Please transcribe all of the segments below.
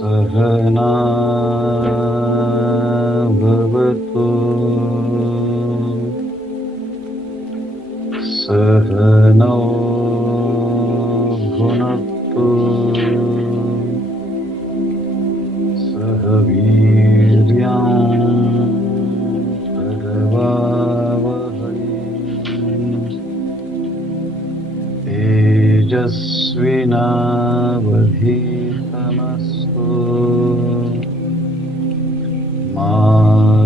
सहना भवतु सहनौ भुनक्तु सह वीर्यं करवावहै तेजस्विनावधीतमस्तु मा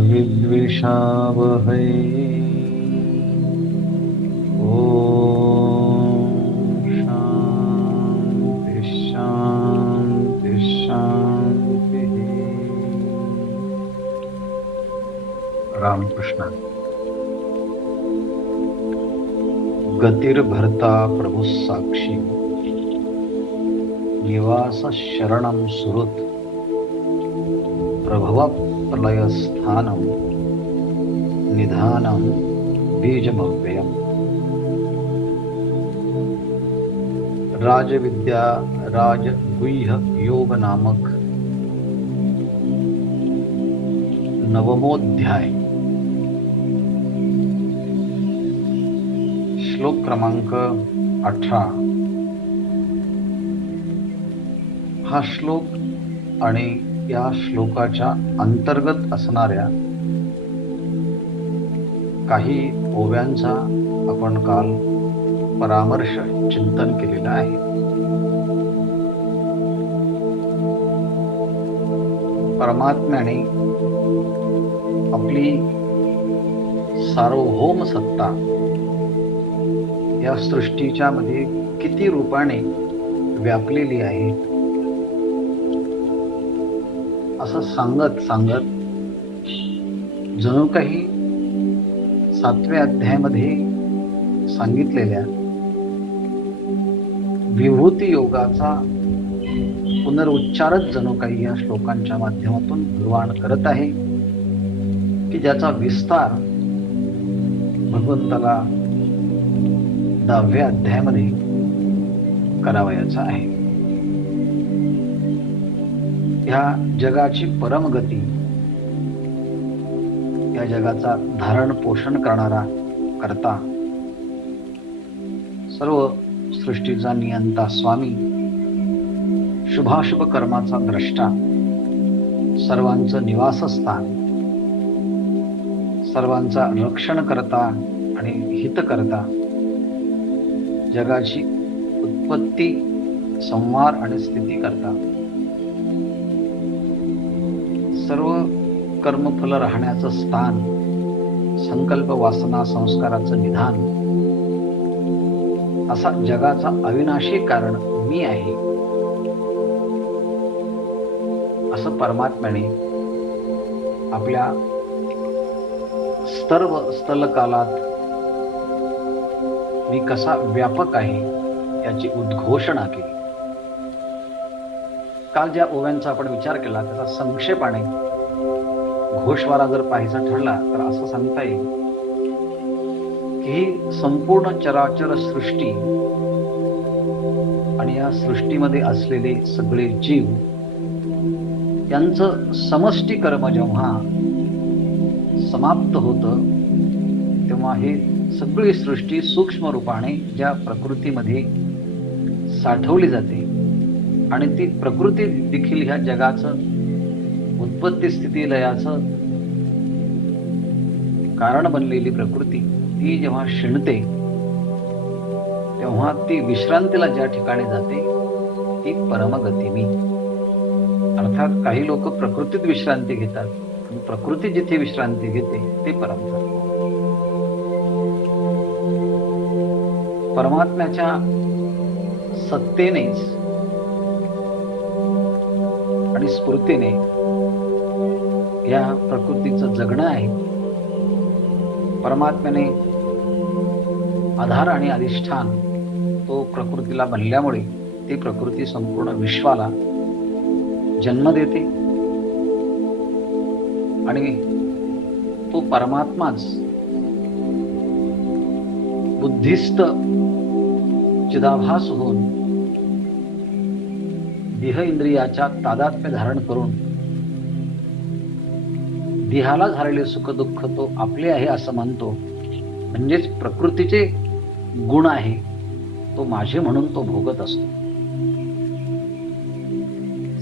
विद्विषावहै। शांति शांति शांति। रामकृष्ण। गतिर्भर्ता प्रभु साक्षी निवास शरणं सुहृत् प्रभव प्रलय स्थानं निधानं बीजमव्ययम्। राजविद्या राजगुह्य योग नामक नवमोध्याय श्लोक क्रमांक 18 हा श्लोक आणि या श्लोकाच्या अंतर्गत असणाऱ्या काही ओव्यांचा आपण काल परामर्श चिंतन केलेला आहे। परमात्म्याने आपली सार्वभौम सत्ता या सृष्टीच्या मध्ये किती रूपाने व्यापलेली आहे असं सांगत सांगत जणू काही 7व्या अध्यायामध्ये सांगितलेल्या विभूती योगाचा पुनरुच्चारच जणू काही या श्लोकांच्या माध्यमातून भगवान करत आहे की ज्याचा विस्तार भगवंताला 10व्या अध्यायामध्ये करावयाचा आहे। ह्या जगाची परमगती, या जगाचा धारण पोषण करणारा करता, सर्व सृष्टीचा नियंता स्वामी, शुभाशुभ कर्माचा द्रष्टा, सर्वांचं निवासस्थान, सर्वांचा रक्षण करता आणि हित करता, जगाची उत्पत्ती, संहार आणि स्थिती करता, सर्व कर्मफल राहण्याचं स्थान, संकल्प वासना संस्काराचं निधान, असा जगाचा अविनाशी कारण मी आहे असं परमात्म्याने आपल्या सर्व स्थलकालात मी कसा व्यापक आहे याची उद्घोषणा केली। काल ज्या ओव्यांचा आपण विचार केला त्याचा संक्षेपाने घोषवारा जर पाहायचा ठरला तर असं सांगता येईल की ही संपूर्ण चराचर सृष्टी आणि या सृष्टीमध्ये असलेले सगळे जीव यांचं समष्टी कर्म जेव्हा समाप्त होतं तेव्हा हे सगळी सृष्टी सूक्ष्म रूपाने ज्या प्रकृतीमध्ये साठवली जाते आणि ती प्रकृती देखील ह्या जगाचं उत्पत्ती स्थिती लयाचं कारण बनलेली प्रकृती ती जेव्हा क्षीणते तेव्हा ती विश्रांतीला ज्या ठिकाणी जाते ती परमगती मी। अर्थात काही लोक प्रकृतीत विश्रांती घेतात, प्रकृती जिथे विश्रांती घेते ते परमधाम। परमात्म्याच्या सत्तेनेच आणि स्फूर्तीने या प्रकृतीचं जगणं आहे। परमात्म्याने आधार आणि अधिष्ठान तो प्रकृतीला बनल्यामुळे ती प्रकृती संपूर्ण विश्वाला जन्म देते आणि तो परमात्माच बुद्धिस्त चिदाभास होऊन देह इंद्रियाच्या तादात्म्य धारण करून देहाला झालेले सुख दुःख तो आपले आहे असं मानतो, म्हणजेच प्रकृतीचे गुण आहे तो माझे म्हणून तो भोगत असतो.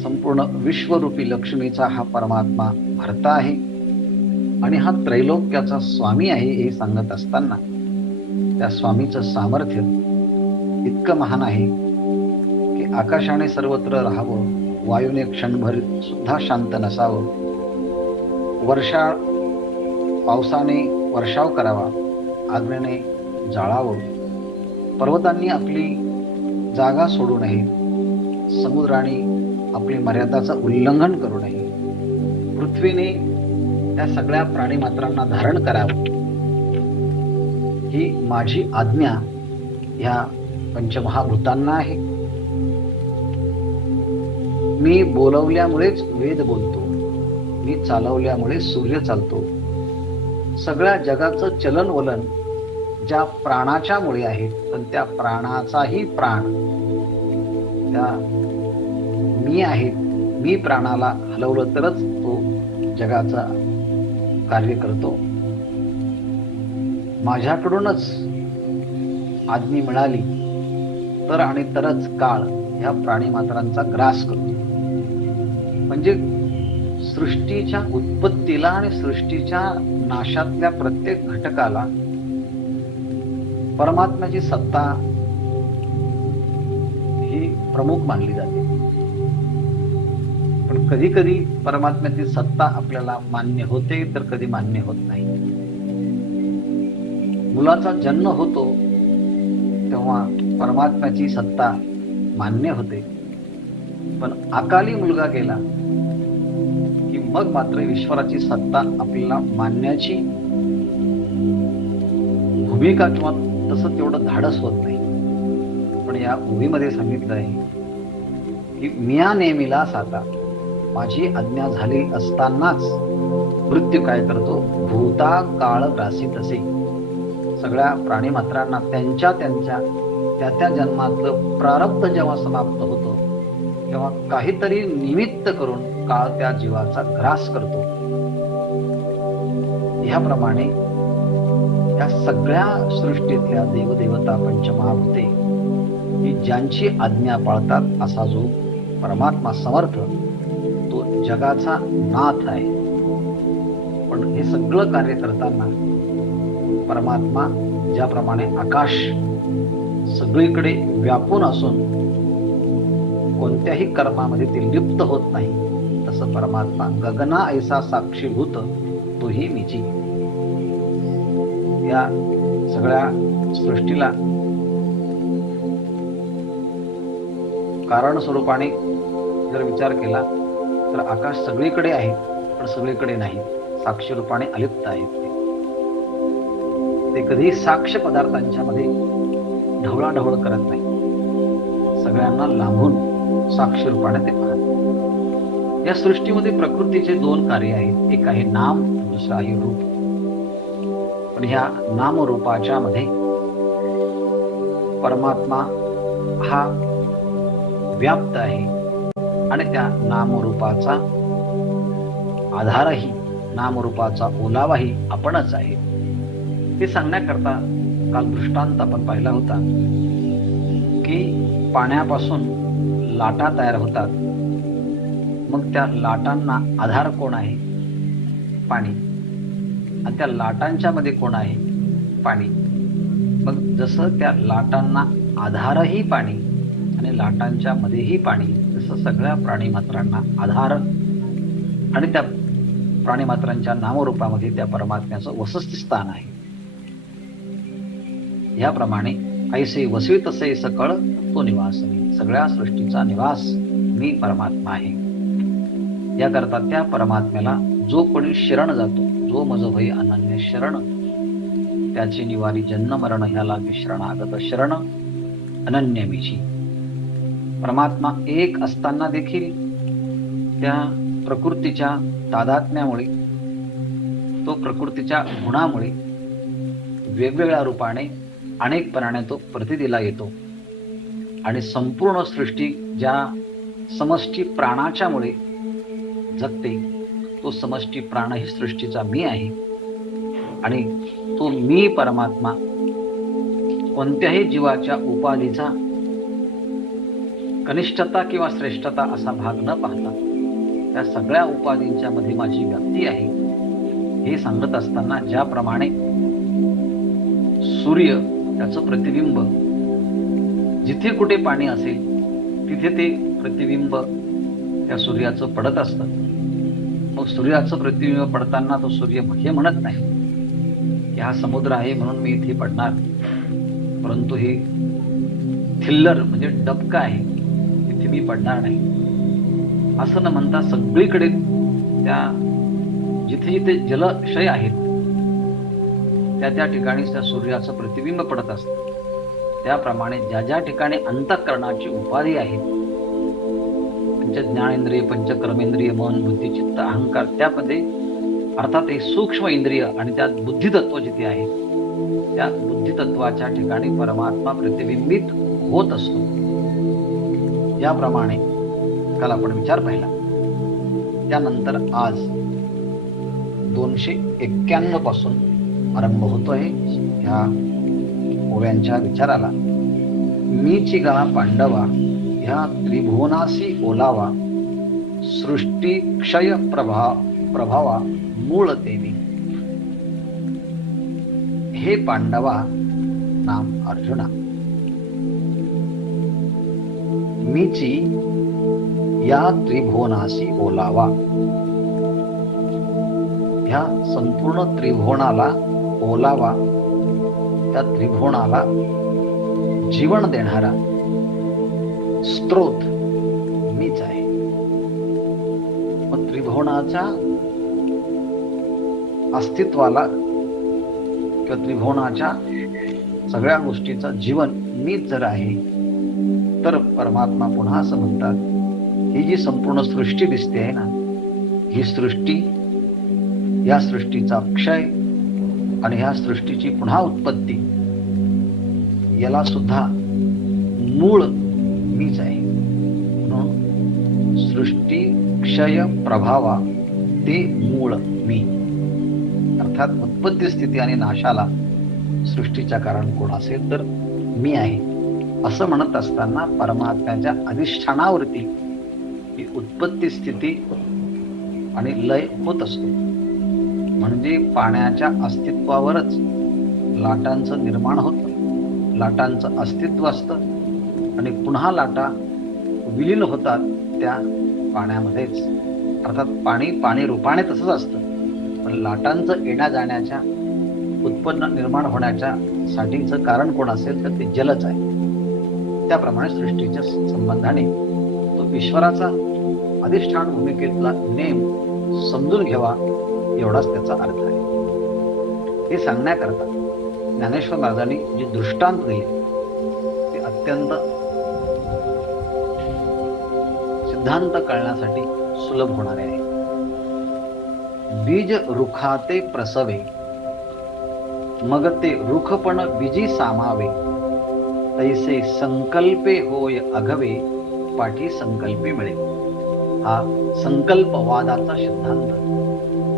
संपूर्ण विश्वरूपी लक्ष्मीचा हा परमात्मा भरता आहे आणि हा त्रैलोक्याचा स्वामी आहे हे सांगत असताना त्या स्वामीचं सामर्थ्य इतकं महान आहे की आकाशाने सर्वत्र राहावं, वायूने क्षणभर सुद्धा शांत नसावं, पावसाने वर्षाव करावा, अग्नीने जाळावं, पर्वतांनी आपली जागा सोडू नये, समुद्राने आपली मर्यादाचं उल्लंघन करू नये, पृथ्वीने त्या सगळ्या प्राणीमात्रांना धारण करावं, ही माझी आज्ञा ह्या पंचमहाभूतांना आहे. मी बोलवल्यामुळेच वेद बोलतो, मी चालवल्यामुळे सूर्य चालतो. सगळ्या जगाचं चलनवलन ज्या प्राणाच्या मुळे आहे, पण त्या प्राणाचाही प्राण त्या मी आहे. मी प्राणाला हलवलं तरच तो जगाचा कार्य करतो. माझ्याकडूनच आज्ञा मिळाली तर आणि तरच काळ ह्या प्राणीमात्रांचा ग्रास करतो. म्हणजे सृष्टीच्या उत्पत्तीला आणि सृष्टीच्या नाशातल्या प्रत्येक घटकाला परमात्म्याची सत्ता ही प्रमुख मानली जाते. पण कधी कधी परमात्म्याची सत्ता आपल्याला मान्य होते तर कधी मान्य होत नाही. मुलाचा जन्म होतो तेव्हा परमात्म्याची सत्ता मान्य होते, पण अकाली मुलगा गेला की मग मात्र ईश्वराची सत्ता आपल्याला मानण्याची भूमिका किंवा तसं तेवढं धाडस होत नाही. पण या ओवीमध्ये सांगितलं आहे की मिया नेमिला साता, माझी आज्ञा झाली असतानाच मृत्यू काय करतो, भूता काळ ग्रासित असे. सगळ्या प्राणीमात्रांना त्यांच्या त्या जन्मातलं प्रारब्ध जेव्हा समाप्त होतो तेव्हा काहीतरी निमित्त करून काळ त्या जीवाचा ग्रास करतो. ह्याप्रमाणे या सगळ्या सृष्टीतल्या देवदेवता पंचमहाभूते ही ज्यांची आज्ञा पाळतात असा जो परमात्मा समर्थ तो जगाचा नाथ आहे. पण हे सगळं कार्य करताना परमात्मा ज्याप्रमाणे आकाश सगळीकडे व्यापून असून कोणत्याही कर्मामध्ये ते लिप्त होत नाही, तसं परमात्मा गगना ऐसा साक्षीभूत तोही मीची. या सगळ्या सृष्टीला कारण स्वरूपाने जर विचार केला तर आकाश सगळीकडे आहे पण सगळीकडे नाही, साक्षी रूपाने अलिप्त आहेत. ते कधी साक्ष पदार्थांच्या मध्ये ढवळाढवळ करत नाही, सगळ्यांना लांबून साक्षी रूपाने ते पाहत. या सृष्टीमध्ये प्रकृतीचे दोन कार्य आहेत, एक आहे नाम, दुसरं आहे रूप. पण ह्या नामरूपाच्या मध्ये परमात्मा हा व्याप्त आहे आणि त्या नामरूपाचा आधारही, नामरूपाचा ओलावाही आपणच आहे. हे सांगण्याकरता काल दृष्टांत आपण पाहिला होता की पाण्यापासून लाटा तयार होतात, मग त्या लाटांना आधार कोण आहे, पाणी, आणि त्या लाटांच्या मध्ये कोण आहे, पाणी. मग जसं त्या लाटांना आधारही पाणी आणि लाटांच्या मध्येही पाणी, जसं सगळ्या प्राणीमात्रांना आधार आणि त्या प्राणीमात्रांच्या नामरूपामध्ये त्या परमात्म्याचं वसतिस्थान आहे. ह्याप्रमाणे ऐसे वसवी तसे सकळ तो निवास मी, सगळ्या सृष्टीचा निवास मी परमात्मा आहे. याकरता त्या परमात्म्याला जो कोणी शरण जातो, जो मज भय अनन्य शरण, त्याची निवारी जन्म मरण ह्याला शरणागत शरण अनन्य मीची. परमात्मा एक असताना देखील त्या प्रकृतीच्या तादात्म्यामुळे, तो प्रकृतीच्या गुणामुळे वेगवेगळ्या रूपाने अनेकपणाने तो प्रतिदिला येतो आणि संपूर्ण सृष्टी ज्या समष्टी प्राणाच्या मुळे जगते. तो समष्टी प्राण ही सृष्टीचा मी आहे आणि तो मी परमात्मा कोणत्याही जीवाच्या उपाधीचा कनिष्ठता किंवा श्रेष्ठता असा भाग न पाहता त्या सगळ्या उपाधींच्या मध्ये माझी व्याप्ती आहे हे सांगत असताना ज्याप्रमाणे सूर्य त्याचं प्रतिबिंब जिथे कुठे पाणी असेल तिथे ते प्रतिबिंब त्या सूर्याचं पडत असतं. मग सूर्याचं प्रतिबिंब पडताना तो सूर्य हे म्हणत नाही की हा समुद्र आहे म्हणून मी इथे पडणार, परंतु हे थिल्लर म्हणजे डबका आहे तिथे मी पडणार नाही असं न म्हणता सगळीकडे त्या जिथे जिथे जलाशय आहेत त्या ठिकाणी त्या सूर्याचं प्रतिबिंब पडत असतं. त्याप्रमाणे ज्या ठिकाणी अंतःकरणाची उपाधी आहे, पंच ज्ञानेंद्रिय, पंचकर्मेंद्रिय, मन, बुद्धी, चित्त, अहंकार, त्यामध्ये अर्थात हे सूक्ष्म इंद्रिय आणि त्यात बुद्धितत्व जिथे आहे त्या बुद्धितत्वाच्या ठिकाणी परमात्मा प्रतिबिंबित होत असतो. याप्रमाणे काल आपण विचार पाहिला. त्यानंतर आज 291 पासून आरंभ होतोय ह्या ओव्यांच्या विचाराला. मीची गळा पांडवा ह्या त्रिभुवनासी ओलावा, सृष्टी क्षय प्रभावा मूळ तेवी. हे पांडवा नाम अर्जुना, मीची या त्रिभुवनासी ओलावा, ह्या संपूर्ण त्रिभुवनाला ओलावा, त्या त्रिभुवनाला जीवन देणारा स्त्रोत मीच आहे. मग त्रिभुवनाच्या अस्तित्वाला किंवा त्रिभुवनाच्या सगळ्या गोष्टीचा जीवन मीच जर आहे तर परमात्मा पुन्हा असं म्हणतात, ही जी संपूर्ण सृष्टी दिसते आहे ना, ही सृष्टी, या सृष्टीचा क्षय आणि ह्या सृष्टीची पुन्हा उत्पत्ती याला सुद्धा मूळ मीच आहे. म्हणून सृष्टी क्षय प्रभावा ते मूळ मी. अर्थात उत्पत्ती, स्थिती आणि नाशाला सृष्टीच्या कारण कोण असेल तर मी आहे असं म्हणत असताना परमात्म्याच्या अधिष्ठानावरती ही उत्पत्ती, स्थिती आणि लय होत असतो. म्हणजे पाण्याच्या अस्तित्वावरच लाटांचं निर्माण होतं, लाटांचं अस्तित्व असतं आणि पुन्हा लाटा विलीन होतात त्या पाण्यामध्येच. अर्थात पाणी रूपाने तसंच असतं, पण लाटांचं येण्या जाण्याच्या, उत्पन्न निर्माण होण्याच्या साठीचं कारण कोण असेल तर ते जलच आहे. त्याप्रमाणे सृष्टीच्या संबंधाने तो ईश्वराचा अधिष्ठान भूमिकेतला नेम समजून घ्यावा एवढाच त्याचा अर्थ आहे. हे सांगण्याकरता ज्ञानेश्वर महाराजांनी जे दृष्टांत दिले ते अत्यंत सिद्धांत कळण्यासाठी सुलभ होणारे आहे. बीज रुखाते प्रसवे, मग ते रुखपण बीजी सामावे, तैसे संकल्पे होय अघवे, पाठी संकल्पे मिळे. हा संकल्पवादाचा सिद्धांत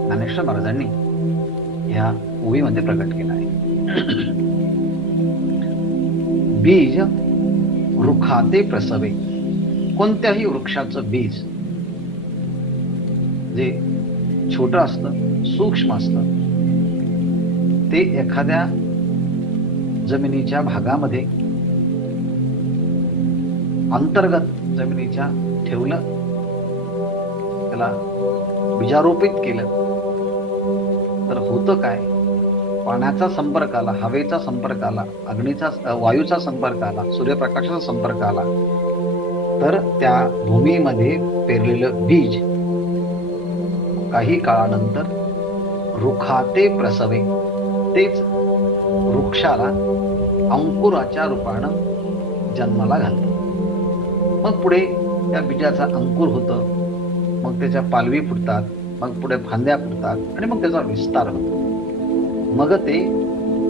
ज्ञानेश्वर महाराजांनी ह्या ओवीमध्ये प्रकट केला आहे. बीज रुखाते प्रसवे, कोणत्याही वृक्षाचं बीज जे छोटं असतं, सूक्ष्म असतं, ते एखाद्या जमिनीच्या भागामध्ये अंतर्गत जमिनीच्या ठेवलं, त्याला बीजारोपित केलं तर होतं काय? पाण्याचा संपर्क आला, हवेचा संपर्क आला, वायूचा संपर्क आला, सूर्यप्रकाशाचा संपर्क आला तर त्या भूमीमध्ये पेरलेलं बीज काही काळानंतर रुखाते प्रसवे, तेच वृक्षाला अंकुराच्या रूपानं जन्माला घालतं. मग पुढे त्या बीजाचा अंकुर होतं, मग त्याच्या पालवी फुटतात, मग पुढे फांद्या फुटतात आणि मग त्याचा विस्तार होतो. मग ते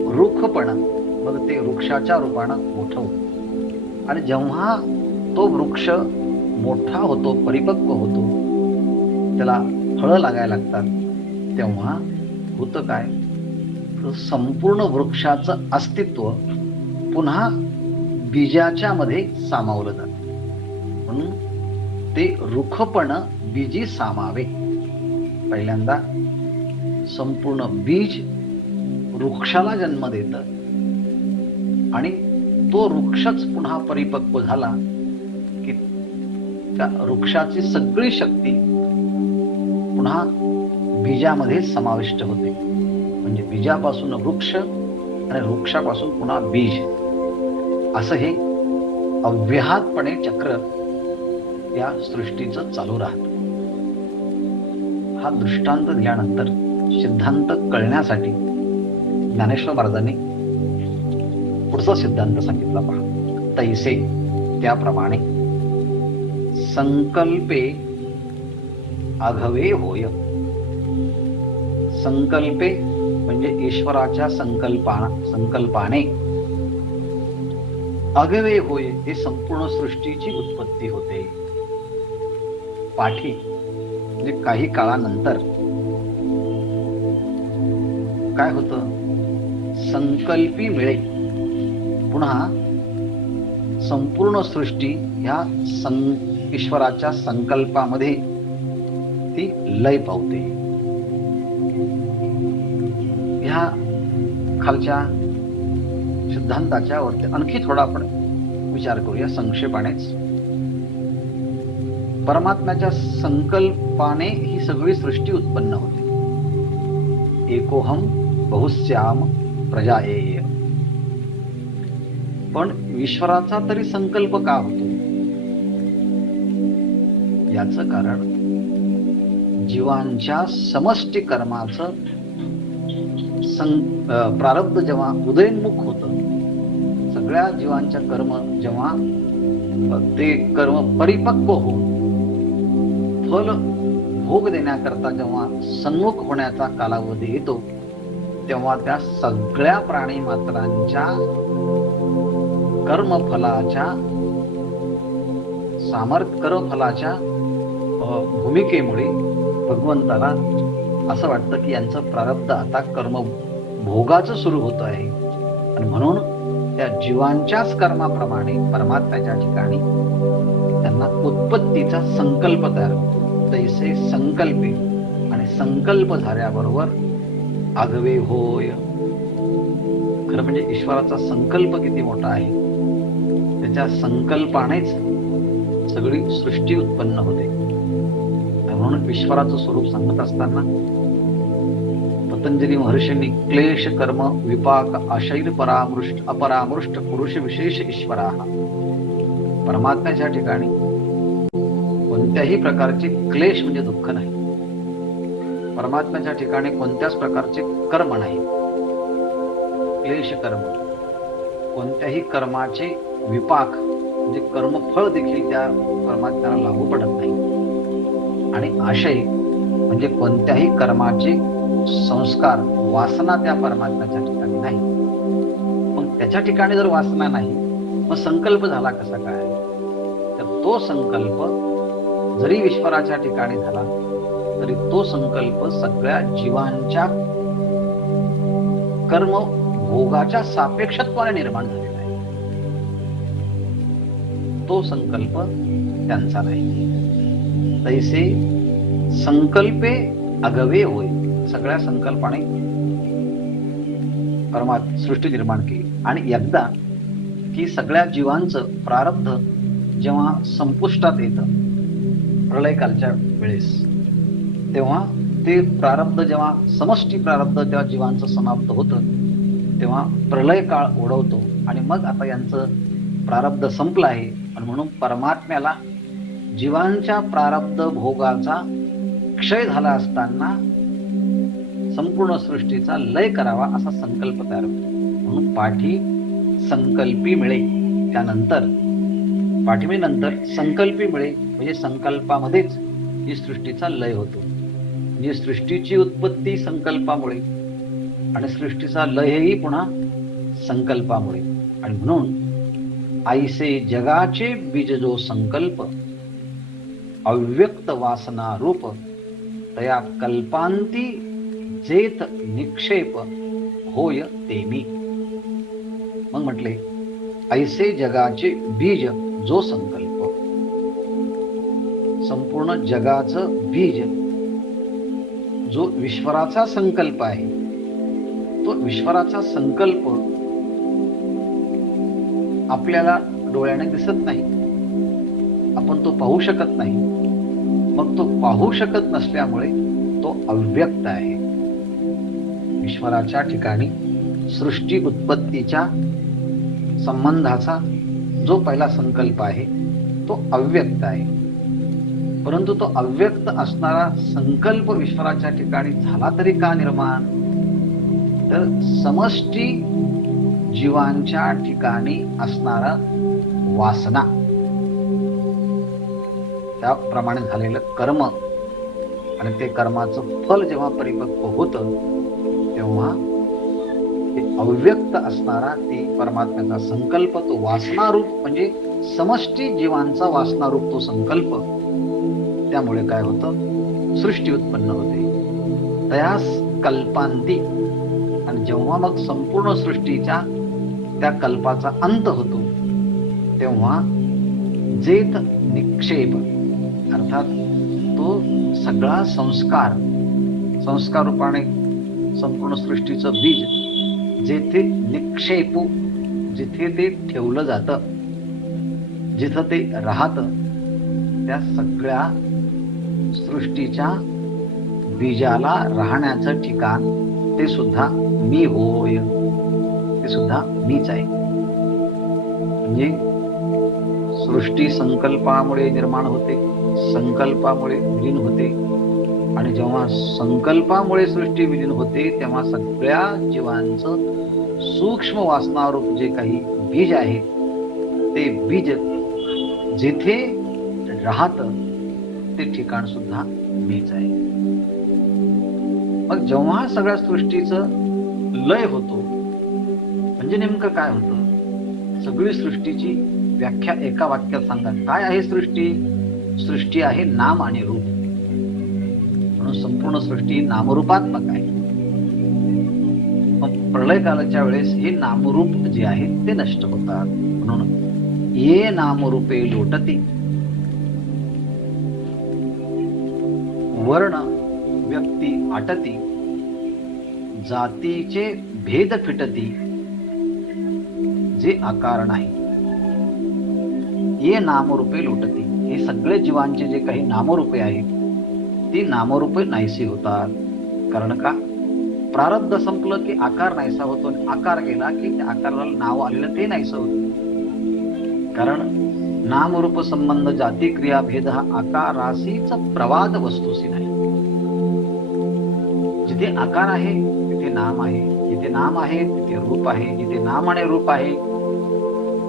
वृक्षपण, मग ते वृक्षाच्या रूपानं मोठं होतं. आणि जेव्हा तो वृक्ष मोठा होतो, परिपक्व होतो, त्याला फळं लागायला लागतात, तेव्हा होतं काय, तर संपूर्ण वृक्षाचं अस्तित्व पुन्हा बीजाच्या मध्ये सामावलं जातं. म्हणून ते रुखपण बीजी सामावे. पहिल्यांदा संपूर्ण बीज वृक्षाला जन्म देतं आणि तो वृक्षच पुन्हा परिपक्व झाला की त्या वृक्षाची सगळी शक्ती पुन्हा बीजामध्ये समाविष्ट होते. म्हणजे बीजापासून वृक्ष आणि वृक्षापासून पुन्हा बीज, असं हे अव्याहतपणे चक्र या सृष्टीचं चालू राहतं. हा दृष्टांत दिल्यानंतर सिद्धांत कळण्यासाठी ज्ञानेश्वर महाराजांनी पुढचा सिद्धांत सांगितला पहा. तैसे त्याप्रमाणे संकल्पे आघवे होय. संकल्पे म्हणजे ईश्वराच्या संकल्पाने आघवे होय, हे संपूर्ण सृष्टीची उत्पत्ती होते. पाठी म्हणजे काही काळानंतर काय होतं, संकल्पी मिळे पुन्हा संपूर्ण सृष्टी ह्या ईश्वराच्या संकल्पामध्ये ती लय पावते. ह्या खालच्या सिद्धांताच्या वरती आणखी थोडा आपण विचार करूया संक्षेपानेच. परमात्म्याच्या संकल्पाने ही सगळी सृष्टी उत्पन्न होते. एकोहम बहुश्याम प्रजायेय. पण ईश्वराचा तरी संकल्प का होतो, याचं कारण जीवांच्या समष्टी कर्माचं प्रारब्ध जेव्हा उदयोन्मुख होतं, सगळ्या जीवांच्या कर्म जेव्हा ते कर्म परिपक्व होऊन फल भोग देण्याकरता जेव्हा सन्मुख होण्याचा कालावधी येतो, तेव्हा त्या सगळ्या प्राणी मात्रांच्या कर्मफलाच्या कर्मफलाच्या भूमिकेमुळे भगवंताला असं वाटतं की यांचं प्रारब्ध आता कर्म भोगाचं सुरू होत आहे. आणि म्हणून त्या जीवांच्याच कर्माप्रमाणे परमात्म्याच्या ठिकाणी त्यांना उत्पत्तीचा संकल्प तयार होतो. तैसे संकल्पे, आणि संकल्प झाल्याबरोबर आघवे होय. खरं म्हणजे ईश्वराचा संकल्प किती मोठा आहे, त्याच्या संकल्पानेच सगळी सृष्टी उत्पन्न होते. म्हणून ईश्वराचं स्वरूप सांगत असताना पतंजली महर्षींनी क्लेश कर्म विपाक आशैर अपरामृष्ट पुरुष विशेष ईश्वरा. परमात्म्याच्या ठिकाणी कोणत्याही प्रकारचे क्लेश म्हणजे दुःख नाही. परमात्म्याच्या ठिकाणी कोणत्याच प्रकारचे कर्म नाही. क्लेश कर्म, कोणत्याही कर्माचे विपाक म्हणजे कर्मफळ देखील त्या परमात्म्याला लागू पडत नाही. आणि आशय म्हणजे कोणत्याही कर्माचे संस्कार, वासना त्या परमात्म्याच्या ठिकाणी नाही. मग त्याच्या ठिकाणी जर वासना नाही, मग संकल्प झाला कसा काय? तर तो संकल्प जरी ईश्वराच्या ठिकाणी झाला तरी तो संकल्प सगळ्या जीवांच्या कर्म भोगाच्या सापेक्षत्वाने निर्माण झालेला आहे. तो संकल्प त्यांचा नाही. तैसे संकल्पे अगवे होय. सगळ्या संकल्पाने सृष्टी निर्माण केली. आणि एकदा की सगळ्या जीवांचं प्रारब्ध जेव्हा संपुष्टात येतं प्रलयकालच्या वेळेस, तेव्हा ते प्रारब्ध जेव्हा समष्टी प्रारब्ध तेव्हा जीवांचं समाप्त होतं, तेव्हा प्रलय काळ ओढवतो. आणि मग आता यांचं प्रारब्ध संपलं आहे आणि म्हणून परमात्म्याला जीवांच्या प्रारब्ध भोगाचा क्षय झाला असताना संपूर्ण सृष्टीचा लय करावा असा संकल्प तयार होतो. म्हणून पाठी संकल्पी मिळे. त्यानंतर पाठीमेनंतर संकल्पी मिळे म्हणजे संकल्पामध्येच ही सृष्टीचा लय होतो. म्हणजे सृष्टीची उत्पत्ती संकल्पामुळे आणि सृष्टीचा लयही पुन्हा संकल्पामुळे. आणि म्हणून आईसे जगाचे बीज जो संकल्प अव्यक्त वासना रूप तया कल्पांती जेत निक्षेप होय तेमी. मग म्हटले ऐसे जगाचे बीज जो संकल्प, संपूर्ण जगाचं बीज जो ईश्वराचा संकल्प आहे, तो ईश्वराचा संकल्प आपल्याला डोळ्याने दिसत नाही, आपण तो पाहू शकत नाही. मग तो पाहू शकत नसल्यामुळे तो अव्यक्त आहे. ईश्वराच्या ठिकाणी सृष्टी उत्पत्तीच्या संबंधाचा जो पहिला संकल्प आहे तो अव्यक्त आहे. परंतु तो अव्यक्त असणारा संकल्प ईश्वराच्या ठिकाणी झाला तरी का निर्माण? तर समष्टी जीवांच्या ठिकाणी असणारा वासना, त्याप्रमाणे झालेलं कर्म आणि ते कर्माचं फल जेव्हा परिपक्व होतं तेव्हा ते अव्यक्त असणारा ते परमात्म्याचा संकल्प, तो वासनारूप म्हणजे समष्टी जीवांचा वासनारूप तो संकल्प, त्यामुळे काय होतं? सृष्टी उत्पन्न होते. तयास कल्पांती. आणि जेव्हा मग संपूर्ण सृष्टीच्या त्या कल्पाचा अंत होतो तेव्हा जेत निक्षेप, अर्थात तो सगळा संस्कार रूपाने संपूर्ण सृष्टीचं बीज जेथे निक्षेपू, जिथे ते ठेवलं जातं, जिथं ते राहतं, त्या सगळ्या सृष्टीच्या बीजाला राहण्याचं ठिकाण ते सुद्धा मी होय, ते सुद्धा मीच आहे. म्हणजे सृष्टी संकल्पामुळे निर्माण होते, संकल्पामुळे विलीन होते, आणि जेव्हा संकल्पामुळे सृष्टी विलीन होते तेव्हा सगळ्या जीवांचं सूक्ष्म वासनारूप जे काही बीज आहे ते बीज जिथे राहतं ते ठिकाण सुद्धा मीच आहे. मग जेव्हा सगळ्या सृष्टीचं लय होतो म्हणजे नेमकं काय होतं? सगळी सृष्टीची व्याख्या एका वाक्यात सांगा. काय आहे सृष्टी? सृष्टी आहे नाम आणि रूप. म्हणून संपूर्ण सृष्टी नामरूपात्मक आहे. मग प्रलय कालाच्या वेळेस हे नामरूप जे आहे ते नष्ट होतात. म्हणून ये नामरूपे लोटती, वर्ण व्यक्ती आटती, जातीचे भेद फिटती, जे आकार नाही. ये नामरूपे लोटती, हे सगळे जीवांचे जे काही नामरूपे आहेत ती नामरूपे नाहीशी होतात. कारण का? प्रारब्ध संपलं की आकार नाहीसा होतो, आणि आकार गेला की त्या आकाराला नाव आलेलं ते नाहीसं होतं. कारण नामरूप संबंध जाती क्रिया भेद हा आकाराशीच प्रवाद वस्तूशी नाही. जिथे आकार आहे तिथे नाम आहे, जिथे नाम आहे तिथे रूप आहे, जिथे नाम आणि रूप आहे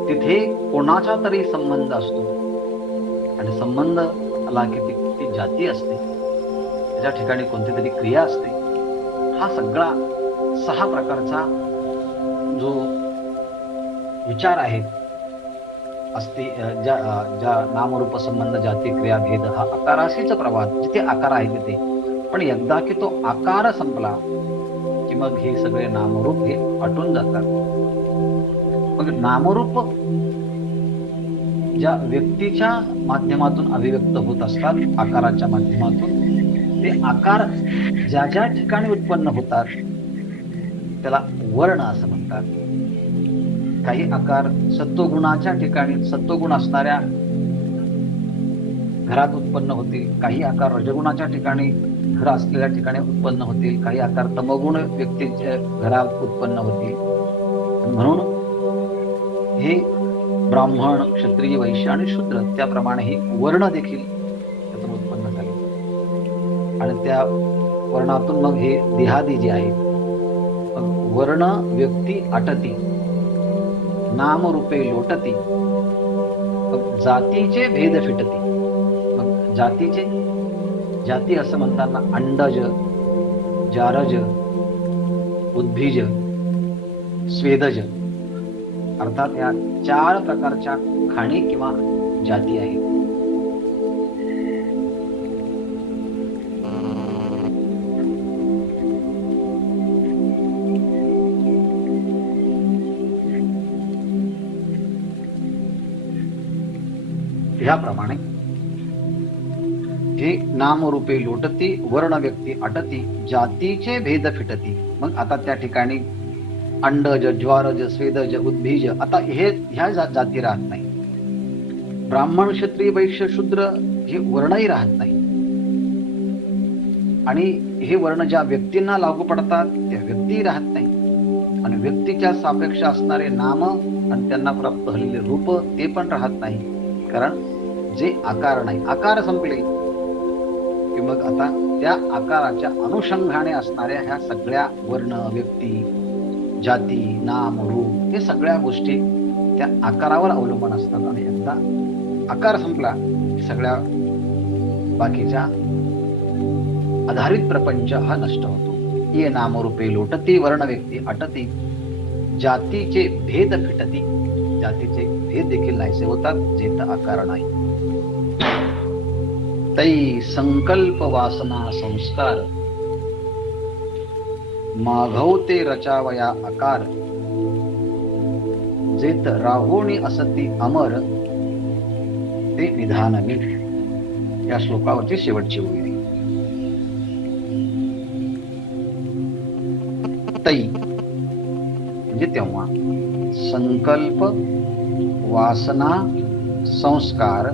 तिथे कोणाचा तरी संबंध असतो, आणि संबंध आला की ती जाती असते, त्याच्या ठिकाणी कोणती तरी क्रिया असते. हा सगळा 6 प्रकारचा जो विचार आहे असते, ज्या नामरूप संबंध जाती क्रिया भेद हा आकाराशीच प्रवाद, जिथे आकार आहे तिथे. पण एकदा की तो आकार संपला की मग हे सगळे नामरूप हे आटून जातात. मग नामरूप ज्या व्यक्तीच्या माध्यमातून अभिव्यक्त होत असतात, आकाराच्या माध्यमातून, ते आकार ज्या ज्या ठिकाणी उत्पन्न होतात त्याला वर्ण असं म्हणतात. काही आकार सत्वगुणाच्या ठिकाणी, सत्वगुण असणाऱ्या घरात उत्पन्न होतील, काही आकार रजगुणाच्या ठिकाणी, घर असलेल्या ठिकाणी उत्पन्न होतील, काही आकार तमगुण व्यक्तीच्या घरात उत्पन्न होतील. म्हणून हे ब्राह्मण, क्षत्रिय, वैश्य आणि शूद्र त्याप्रमाणे हे वर्ण देखील त्यातून उत्पन्न झाले, आणि त्या वर्णातून मग हे देहादी जे आहेत. मग वर्ण व्यक्ती आटती, नामरूपे लोटती, मग जातीचे भेद फिटती. मग जाती असं म्हणताना अंडज, जारज, उद्भिज, स्वेदज, अर्थात या 4 प्रकारच्या खाणी किंवा जाती आहेत. ह्याप्रमाणे हे नामरूपे लोटती वर्ण व्यक्ती अटती जातीचे भेद फिटती. मग आता त्या ठिकाणी अंडज ज्वारज स्वेदज उद्भिज आता ह्या जाती राहत नाही. ब्राह्मण क्षत्रिय वैश्य शूद्र हे वर्णही राहत नाही. आणि हे वर्ण ज्या व्यक्तींना लागू पडतात त्या व्यक्ती राहत नाही. आणि व्यक्तीच्या सापेक्ष असणारे नाम आणि त्यांना प्राप्त झालेले रूप ते पण राहत नाही. कारण जे आकार नाही, आकार संपले की मग आता त्या आकाराच्या अनुषंगाने असणाऱ्या ह्या सगळ्या वर्ण व्यक्ती जाती नाम रूप हे सगळ्या गोष्टी त्या आकारावर अवलंबून असतात. आणि एकदा आकार संपला सगळ्या बाकीच्या आधारित प्रपंच हा नष्ट होतो. ये नामरूपे लोटती वर्ण व्यक्ती अटती जातीचे भेद फिटती. जातीचे भेद देखील नाहीसे होतात जेथ आकार नाही. तै संकल्प वासना संस्कार माघवते रचावया आकार जेथ राहोणी असती अमर ते निधानवी. या श्लोकावरची शेवटची ओळी आहे. तै म्हणजे तेव्हा संकल्प वासना संस्कार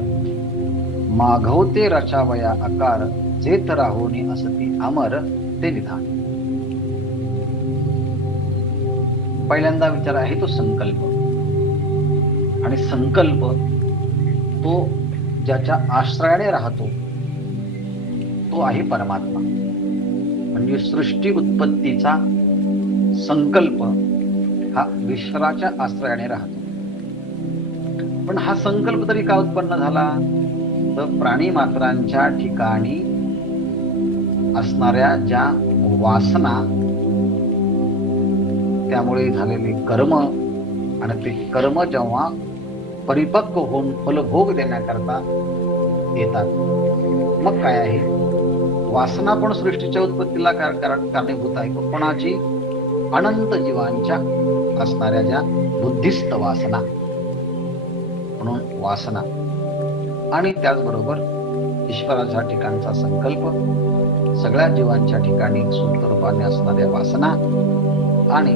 माघवते रचावया आकार जेथ राहोनी असती अमर ते निधान. पहिल्यांदा विचार आहे तो संकल्प. आणि संकल्प तो ज्याच्या आश्रयाने राहतो तो आहे परमात्मा. म्हणजे सृष्टी उत्पत्तीचा संकल्प हा ईश्वराच्या आश्रयाने राहतो. पण हा संकल्प तरी का उत्पन्न झाला तर प्राणी मात्रांच्या ठिकाणी असणाऱ्या ज्या वासना त्यामुळे झालेले कर्म आणि ते कर्म जेव्हा परिपक्व होऊन फलभोग देण्याकरता येतात मग काय आहे वासना पण सृष्टीच्या उत्पत्तीला कारणीभूत आहे. कोणाची अनंत जीवांच्या असणाऱ्या ज्या बुद्धिस्त वासना म्हणून वासना आणि त्याचबरोबर ईश्वराच्या ठिकाणचा संकल्प सगळ्या जीवांच्या ठिकाणी सूक्ष्म रूपाने असणाऱ्या वासना आणि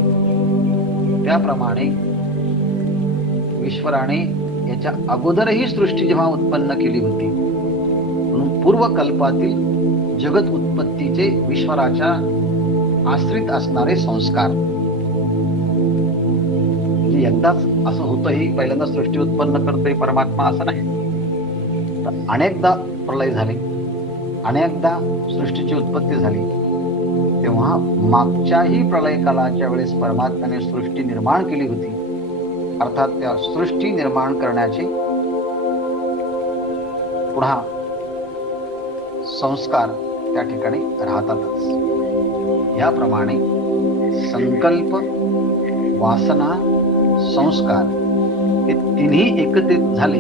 त्याप्रमाणे ईश्वराने याच्या अगोदरही सृष्टी जेव्हा उत्पन्न केली होती म्हणून पूर्वकल्पातील जगत उत्पत्तीचे ईश्वराच्या आश्रित असणारे संस्कार. एकदाच असं होतंही पहिल्यांदा सृष्टी उत्पन्न करतोय परमात्मा असं नाही. तर अनेकदा प्रलय झाले, अनेकदा सृष्टीची उत्पत्ती झाली. तेव्हा मागच्याही प्रलय कालाच्या वेळेस परमात्म्याने सृष्टी निर्माण केली होती. अर्थात त्या सृष्टी निर्माण करण्याचे पुन्हा संस्कार त्या ठिकाणी राहतातच. याप्रमाणे संकल्प वासना संस्कार हे तिन्ही एकत्रित झाले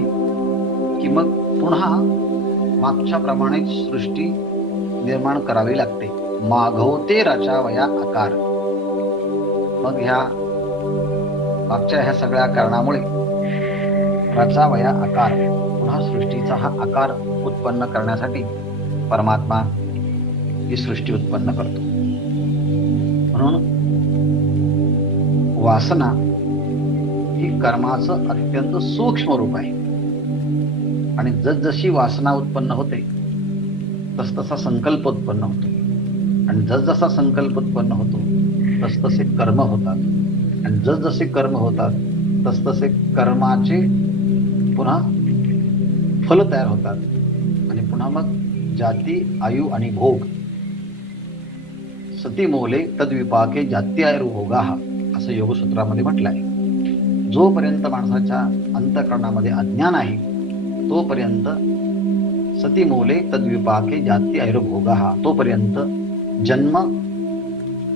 की मग पुन्हा मागच्या प्रमाणे सृष्टी निर्माण करावी लागते. माघवते रचावया आकार. मग ह्या मागच्या ह्या सगळ्या कारणामुळे रचावया आकार पुन्हा सृष्टीचा हा आकार उत्पन्न करण्यासाठी परमात्मा ही सृष्टी उत्पन्न करतो. म्हणून वासना ही कर्माचं अत्यंत सूक्ष्म रूप आहे. आणि जसजशी वासना उत्पन्न होते तसतसा संकल्प उत्पन्न होतो. आणि जसजसा संकल्प उत्पन्न होतो तसतसे कर्म होतात. आणि जसजसे कर्म होतात तसतसे कर्माचे पुन्हा फल तयार होतात. आणि पुन्हा मग जाती आयु आणि भोग सती मोले तद्विपाके जात्यायुर्भोगा असं योगसूत्रामध्ये म्हटलं आहे. जोपर्यंत माणसाच्या अंतःकरणामध्ये अज्ञान आहे तोपर्यंत सती मोले तद्विपाके जात्यायुर्भोगा तोपर्यंत जन्म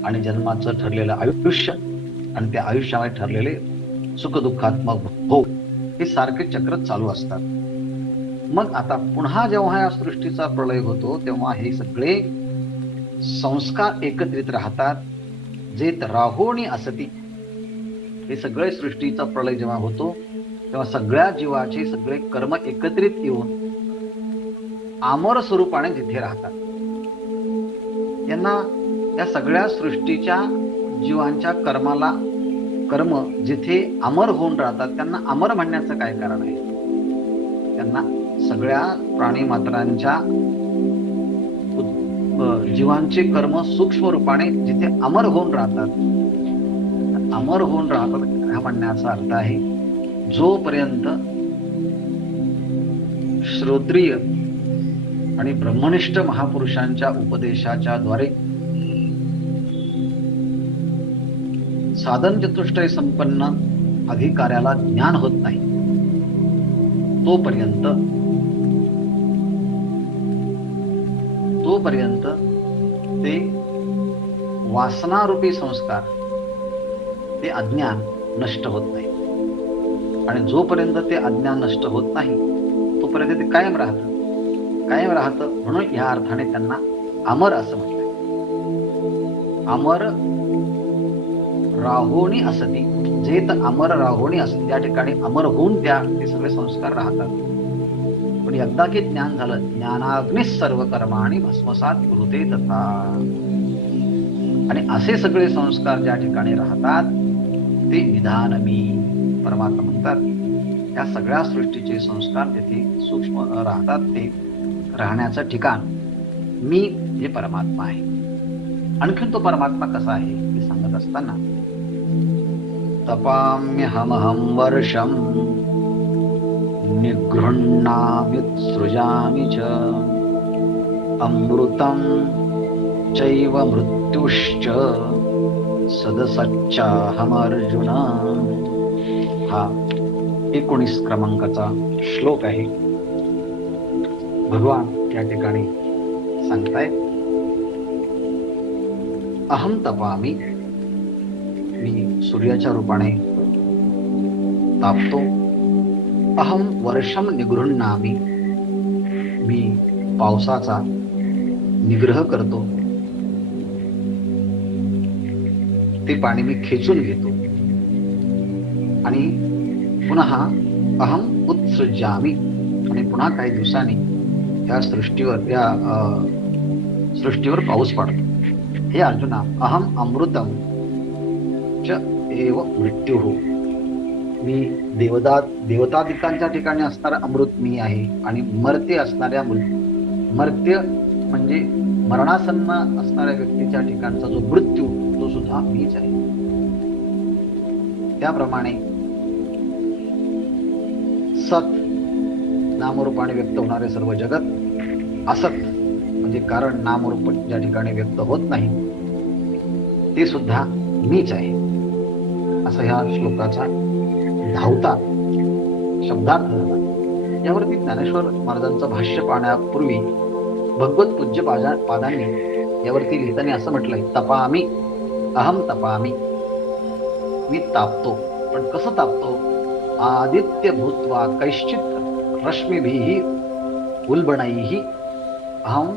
आणि जन्माचं ठरलेलं आयुष्य आणि त्या आयुष्यामध्ये ठरलेले सुखदुःखात्मक भोग हे सारखे चक्र चालू असतात. मग आता पुन्हा जेव्हा या सृष्टीचा प्रलय होतो तेव्हा हे सगळे संस्कार एकत्रित राहतात. जे राहोणी असती हे सगळे सृष्टीचा प्रलय जेव्हा होतो तेव्हा सगळ्या जीवाचे सगळे कर्म एकत्रित येऊन आमर स्वरूपाने जिथे राहतात, यांना या सगळ्या सृष्टीच्या जीवांच्या कर्म जिथे अमर होऊन राहतात त्यांना अमर म्हणण्याचं काय कारण आहे? त्यांना सगळ्या प्राणी मात्रांच्या जीवांचे कर्म सूक्ष्म रूपाने जिथे अमर होऊन राहतात, अमर होऊन राहतात हा म्हणण्याचा अर्थ आहे जोपर्यंत श्रोत्रिय आणि ब्रह्मनिष्ठ महापुरुषांच्या उपदेशाच्या द्वारे साधन चतुष्टय संपन्न अधिकाऱ्याला ज्ञान होत नाही, तोपर्यंत ते वासनारूपी संस्कार, ते अज्ञान नष्ट होत नाही. आणि जोपर्यंत ते अज्ञान नष्ट होत नाही तोपर्यंत ते कायम राहतं. म्हणून या अर्थाने त्यांना अमर असं म्हटलंय. अमर राहोणी असती, जेत अमर राहोणी असते, त्या ठिकाणी अमर होऊन ते सगळे संस्कार राहतात. पण एकदा की ज्ञान झालं, ज्ञानाग्नी सर्व कर्माणि भस्मसात कुरुते तथा. आणि असे सगळे संस्कार ज्या ठिकाणी राहतात ते निधानमी परमात्मा म्हणतात. या सगळ्या सृष्टीचे संस्कार तिथे सूक्ष्म राहतात, ते राहण्याचं ठिकाण मी हे परमात्मा आहे. आणखीन तो परमात्मा कसा आहे हे सांगत असताना, तपाम्यहमहं वर्षं निगृह्णाम्युत्सृजामि च अमृतं चैव मृत्युश्च सदसच्चाहमर्जुन. हा 19 क्रमांकाचा श्लोक आहे. भगवान या ठिकाणी सांगतायत, अहम तपामी, मी सूर्याच्या रूपाने तापतो. अहम वर्षम निगृह्णामी, मी पावसाचा निग्रह करतो, ते पाणी मी खेचून घेतो. आणि पुन्हा अहम उत्सृजामी, आणि पुन्हा काही दिवसांनी या सृष्टीवर पाऊस पडतो. हे अर्जुना, अहम अमृतम च एव मृत्युः, मी देवतादिकांच्या ठिकाणी असणारा अमृत मी आहे, आणि मर्त्य असणाऱ्या मर्त्य म्हणजे मरणासन्न असणाऱ्या व्यक्तीच्या ठिकाणचा जो मृत्यू तो सुद्धा मीच आहे. त्याप्रमाणे सत नामरूपाने व्यक्त होणारे सर्व जगत, असत म्हणजे कारण नामरूप ज्या ठिकाणी व्यक्त होत नाही ते सुद्धा मीच आहे, असा ह्या श्लोकाचा धावता शब्दार्थ झाला. यावरती ज्ञानेश्वर महाराजांचं भाष्य पाहण्यापूर्वी भगवत पूज्य पादांनी यावरती लिहिताना असं म्हटलंय, तपामी, अहम तपामी, मी तापतो. पण कसं तापतो? आदित्य भूत्वा कैश्चित रश्मीभिः उल्बणैः अहम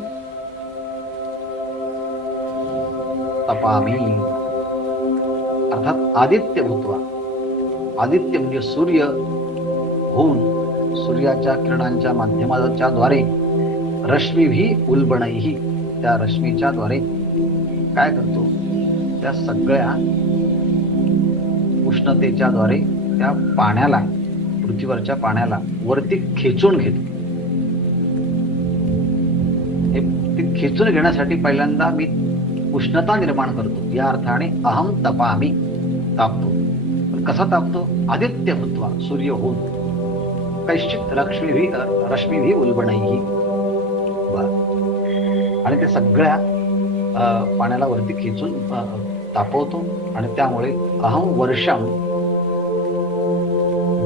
तपामी. अर्थात आदित्य भूत्वा, आदित्य म्हणजे सूर्य होऊन सूर्याच्या किरणांच्या माध्यमाच्या द्वारे रश्मीभिः उल्बणैः, त्या रश्मीच्या द्वारे काय करतो? त्या सगळ्या उष्णतेच्या द्वारे त्या पाण्याला, पृथ्वीवरच्या पाण्याला वरती खेचून घेतो. ते खेचून घेण्यासाठी पहिल्यांदा मी उष्णता निर्माण करतो. या अर्थाने अहम तपामी, तापतो. पण कसा तापतो? आदित्य भूत्वा, सूर्य होऊन, कैश्चित रश्मीभिः उल्बणैः. आणि ते सगळ्या पाण्याला वरती खेचून तापवतो. आणि त्यामुळे अहम वर्षम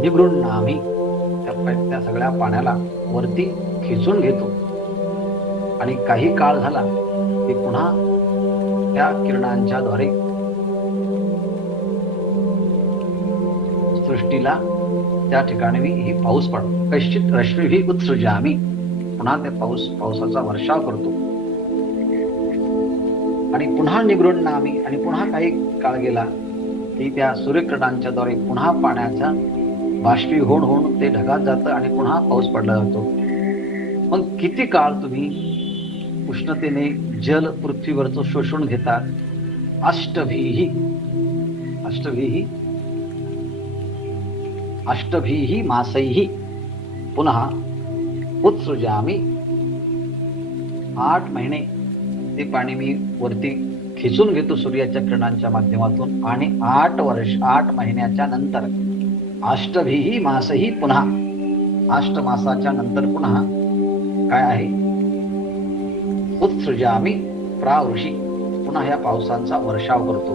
निगृह्णामी, त्या सगळ्या पाण्याला वरती खेचून घेतो. आणि काही काळ झाला की पुन्हा त्या किरणांच्या द्वारे सृष्टीला त्या ठिकाणी ही पाऊस पडतो. कैश्चित रश्मीभिः उत्सृजामि, पुन्हा ते पावसाचा वर्षाव करतो. आणि पुन्हा निगृह्णामि, आणि पुन्हा काही काळ गेला की त्या सूर्यकिरणांच्या द्वारे पुन्हा पाण्याचा बाष्पीभवन होऊन ते ढगात जातं आणि पुन्हा पाऊस पडला जातो. मग किती काळ तुम्ही उष्णतेने जल पृथ्वीवरचं शोषून घेता? अष्टभीही अष्टभीही अष्टभीही मासैही पुन्हा उत्सृजामी. 8 महिने ते पाणी मी वरती खेचून घेतो सूर्याच्या किरणांच्या माध्यमातून आणि 8 महिन्याच्या नंतर अष्टभीही मासही पुन्हा 8 मासाच्या नंतर पुन्हा काय आहे? उत्सृजामी प्रावृषी. पुन्हा ह्या पावसांचा वर्षाव करतो.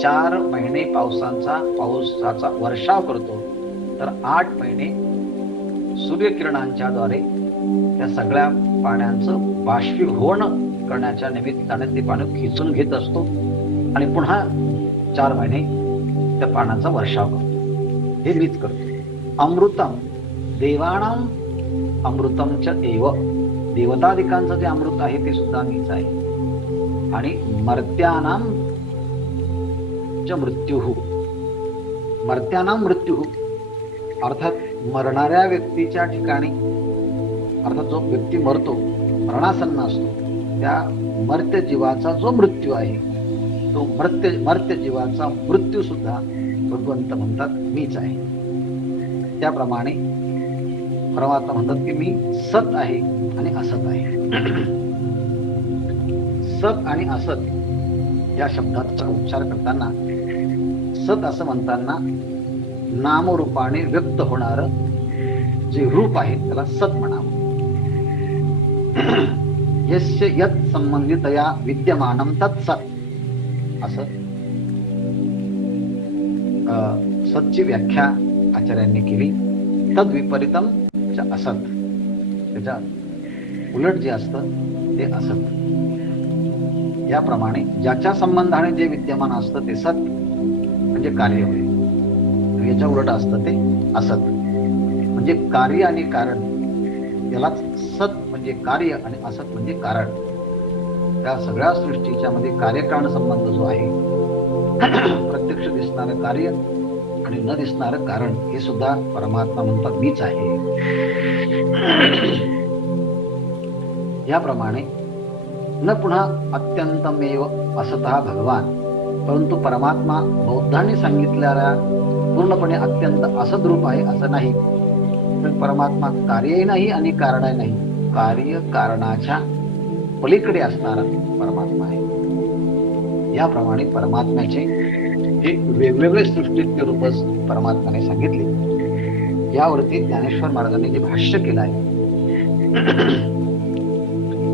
4 महिने पावसाचा वर्षाव करतो, तर 8 महिने सूर्यकिरणांच्या द्वारे त्या सगळ्या पाण्याचं बाष्पीभवन करण्याच्या निमित्ताने ते पाणी खिचून घेत असतो आणि पुन्हा 4 महिने त्या पाण्याचा वर्षाव करतो. हे मीच करतो. अमृतम देवानाम अमृतम च एव. देवतादिकांचं जे अमृत आहे ते सुद्धा मीच आहे. आणि मर्त्यानाम च मृत्युः. मर्त्यानाम मृत्युः अर्थात मरणाऱ्या व्यक्तीच्या ठिकाणी, अर्थात जो व्यक्ती मरतो, मरणासन्न असतो, त्या मर्त्य जीवाचा जो मृत्यू आहे, तो मर्त्य जीवाचा मृत्यू सुद्धा भगवंत म्हणतात मीच आहे. त्याप्रमाणे परमात्मा म्हणतात की मी सत आहे आणि असत आहे. सत आणि असत या शब्दाचा उच्चार करताना, सत असं म्हणताना नामरूपाने व्यक्त होणार जे रूप आहे त्याला सत म्हणावं. यस्य यत् संबंधितया विद्यमानं तत् सत. असं सतची व्याख्या आचार्यांनी केली. तद विपरीतम च असत. त्याच्या उलट जे असतं ते असत. याप्रमाणे ज्याच्या संबंधाने जे विद्यमान असतं ते सत म्हणजे कार्य होय, याच्या उलट असतं ते असत म्हणजे कार्य आणि कारण. यालाच सत म्हणजे कार्य आणि असत म्हणजे कारण. त्या सगळ्या सृष्टीच्या मध्ये कार्यकारण संबंध जो आहे, प्रत्यक्ष दिसणारं कार्य आणि न दिसणारं कारण, हे सुद्धा परमात्मा म्हणतात मीच आहे. याप्रमाणे न पुन्हा अत्यंतमेव असतः भगवान, परंतु परमात्मा बौद्धांनी सांगितलेल्या पूर्णपणे अत्यंत असद रूप आहे असं नाही. तर परमात्मा कार्यही नाही आणि कारणही नाही. कार्य कारणाच्या पलीकडे असणारा परमात्मा आहे. याप्रमाणे परमात्म्याचे हे वेगवेगळे सृष्टीतले रूपच परमात्म्याने सांगितले. यावरती ज्ञानेश्वर महाराजांनी जे भाष्य केलं आहे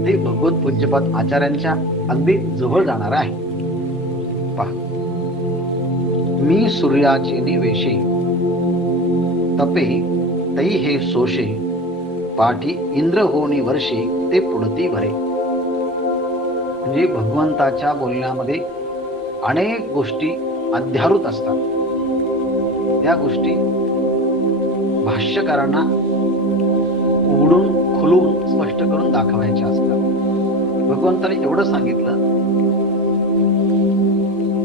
ते भगवत पूज्यपाद आचार्यांच्या अगदी जवळ जाणार आहे. पहा, मी सूर्याचे निवेशे तपे तै हे सोशे पाठी इंद्र होनी वर्षे ते पुढती भरे. म्हणजे भगवंताच्या बोलण्यामध्ये अनेक गोष्टी अध्यारूत असतात. त्या गोष्टी भाष्यकारांना उघडून खुलून स्पष्ट करून दाखवायच्या असतात. भगवंताने एवढं सांगितलं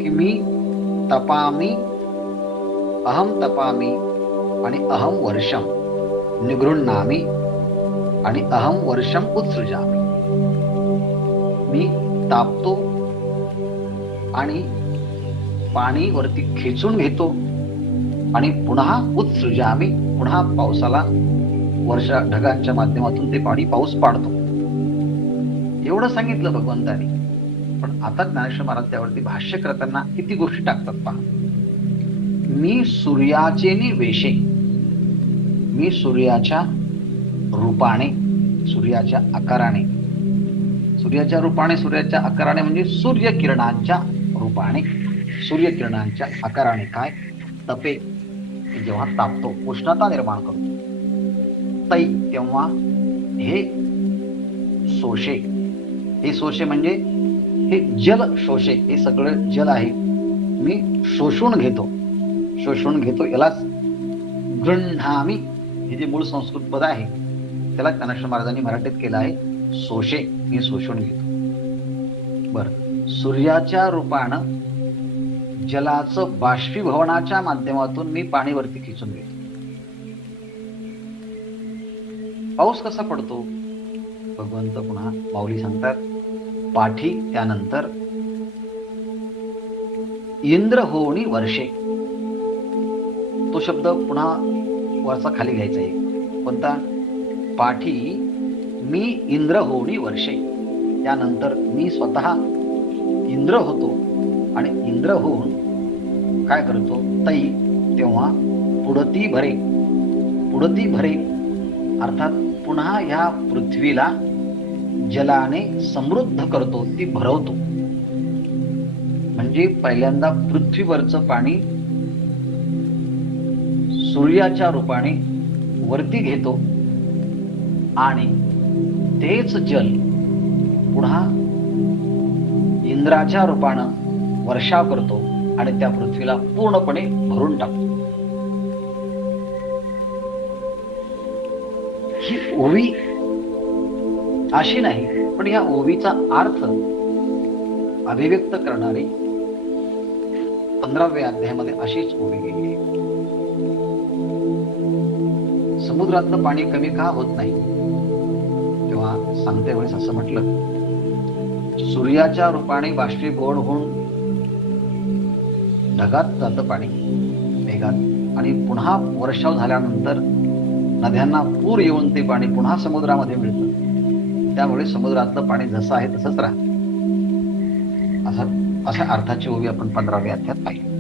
की मी तपामी, अहम तपामी आणि अहम वर्षम निगृह्णामी आणि अहम वर्षम उत्सृजामी. मी तापतो आणि पाणी वरती खेचून घेतो आणि पुन्हा उत्सृजामी, पुन्हा पावसाला वर्षा ढगांच्या माध्यमातून ते पाणी पाऊस पाडतो. एवढं सांगितलं भगवंतानी. पण आता ज्ञानेश्वर महाराज त्यावरती भाष्य करताना किती गोष्टी टाकतात पहा. मी सूर्याचे निवेशे, मी सूर्याच्या रूपाने, सूर्याच्या आकाराने, सूर्याच्या रूपाने, सूर्याच्या आकाराने म्हणजे सूर्यकिरणांच्या रूपाने, सूर्यकिरणांच्या आकाराने. काय? तपे, जेव्हा तापतो, उष्णता निर्माण करतो. तै, तेव्हा हे शोषे, हे शोषे म्हणजे हे जल शोषे, हे सगळं जल आहे, मी शोषून घेतो, शोषून घेतो. यालाच गृह्णामी, हे जे मूळ संस्कृत पद आहे त्याला ज्ञानेश्वर महाराजांनी मराठीत केलं आहे शोषे, मी शोषून घेतो. बर, सूर्याच्या रूपानं जलाचं बाष्पीभवनाच्या माध्यमातून मी पाणी वरती खिचून घेतो. पाऊस कसा पडतो? भगवंत पुन्हा माऊली सांगतात, पाठी त्यानंतर इंद्र होणी वर्षे. तो शब्द पुन्हा वरचा खाली घ्यायचा आहे. कोणता? पाठी मी इंद्र होणी वर्षे. त्यानंतर मी स्वतः इंद्र होतो आणि इंद्र होऊन काय करतो? तै तेव्हा पुढती भरे. पुढती भरे अर्थात पुन्हा ह्या पृथ्वीला जलाने समृद्ध करतो, ती भरवतो. म्हणजे पहिल्यांदा पृथ्वीवरचं पाणी सूर्याच्या रूपाने वरती घेतो आणि तेच जल पुन्हा इंद्राच्या रूपानं वर्षाव करतो आणि त्या पृथ्वीला पूर्णपणे भरून टाकतो. ही ओवी अशी नाही, पण या ओवीचा अर्थ अभिव्यक्त करणारी 15व्या अध्यायामध्ये अशीच ओवी गेली आहे. समुद्रातलं पाणी कमी का होत नाही? तेव्हा सांगते वेळेस असं म्हटलं, सूर्याच्या रूपाने बाष्पीभवन होऊन ढगात जातं पाणी, मेघात, आणि पुन्हा वर्षाव झाल्यानंतर नद्यांना पूर येऊन ते पाणी पुन्हा समुद्रामध्ये मिळतं. त्यामुळे समुद्रातलं पाणी जसं आहे तसंच राहतं. अशा अर्थाची ओवी आपण 15व्या अध्यायात पाहिली.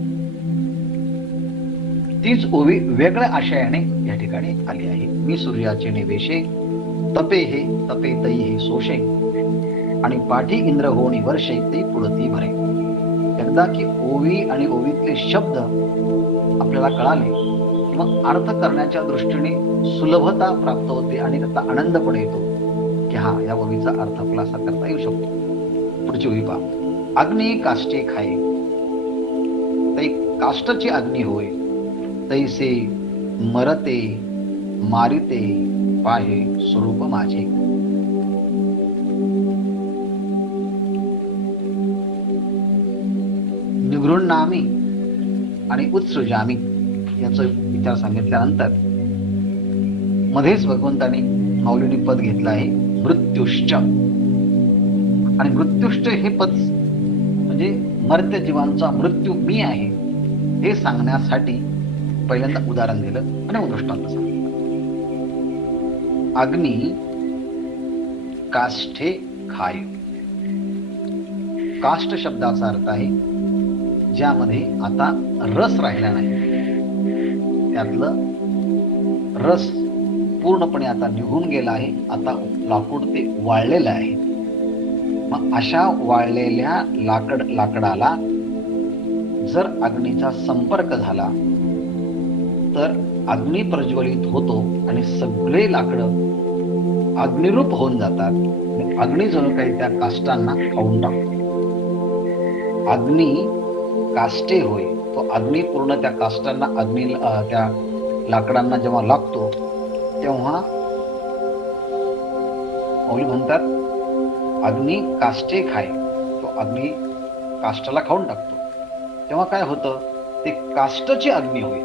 तीच ओवी वेगळ्या आशयाने या ठिकाणी आली आहे. मी सूर्याचे निवेशे, तपे हे तपे तै हे सोशे, आणि पाठी इंद्र होणी वर्षे तै पुढती भरे. एकदा की ओवी आणि ओवीतले शब्द आपल्याला कळाले की मग अर्थ करण्याच्या दृष्टीने सुलभता प्राप्त होते आणि त्याचा आनंद पण येतो की हा, या ओवीचा अर्थ आपला असा करता येऊ शकतो. पुढची ओवी पहा. अग्नी काष्टे खाये, तै काष्टची अग्नी होय, तैसे मरते मारिते पाहे स्वरूप माझे. निगृह्णामी आणि उत्सृजामी याचा विचार सांगितल्यानंतर मध्येच भगवंताने माऊलीने पद घेतलं आहे मृत्युश्च. आणि मृत्युश्च हे पद म्हणजे मर्त्य जीवांचा मृत्यू मी आहे हे सांगण्यासाठी पहिल्यांदा उदाहरण दिलं आणि दृष्टांत सांगितलं. अग्नी काष्ठे खाय. काष्ट शब्दाचा अर्थ आहे ज्यामध्ये आता रस राहिला नाही, त्यातलं रस पूर्णपणे आता निघून गेला आहे. आता लाकूड ते वाळलेलं आहे. मग अशा वाळलेल्या लाकडाला जर अग्नीचा संपर्क झाला तर अग्नी प्रज्वलित होतो आणि सगळे लाकडं अग्निरूप होऊन जातात. अग्नी जणू काही त्या काष्टांना खाऊन टाकतो. अग्नी काष्टे होय, तो अग्नी पूर्ण त्या काष्टांना त्या लाकडांना जेव्हा लागतो तेव्हा माऊली म्हणतात अग्नी काष्टे खाय. तो अग्नी काष्टाला खाऊन टाकतो. तेव्हा काय होतं? ते काष्टची अग्नी होय.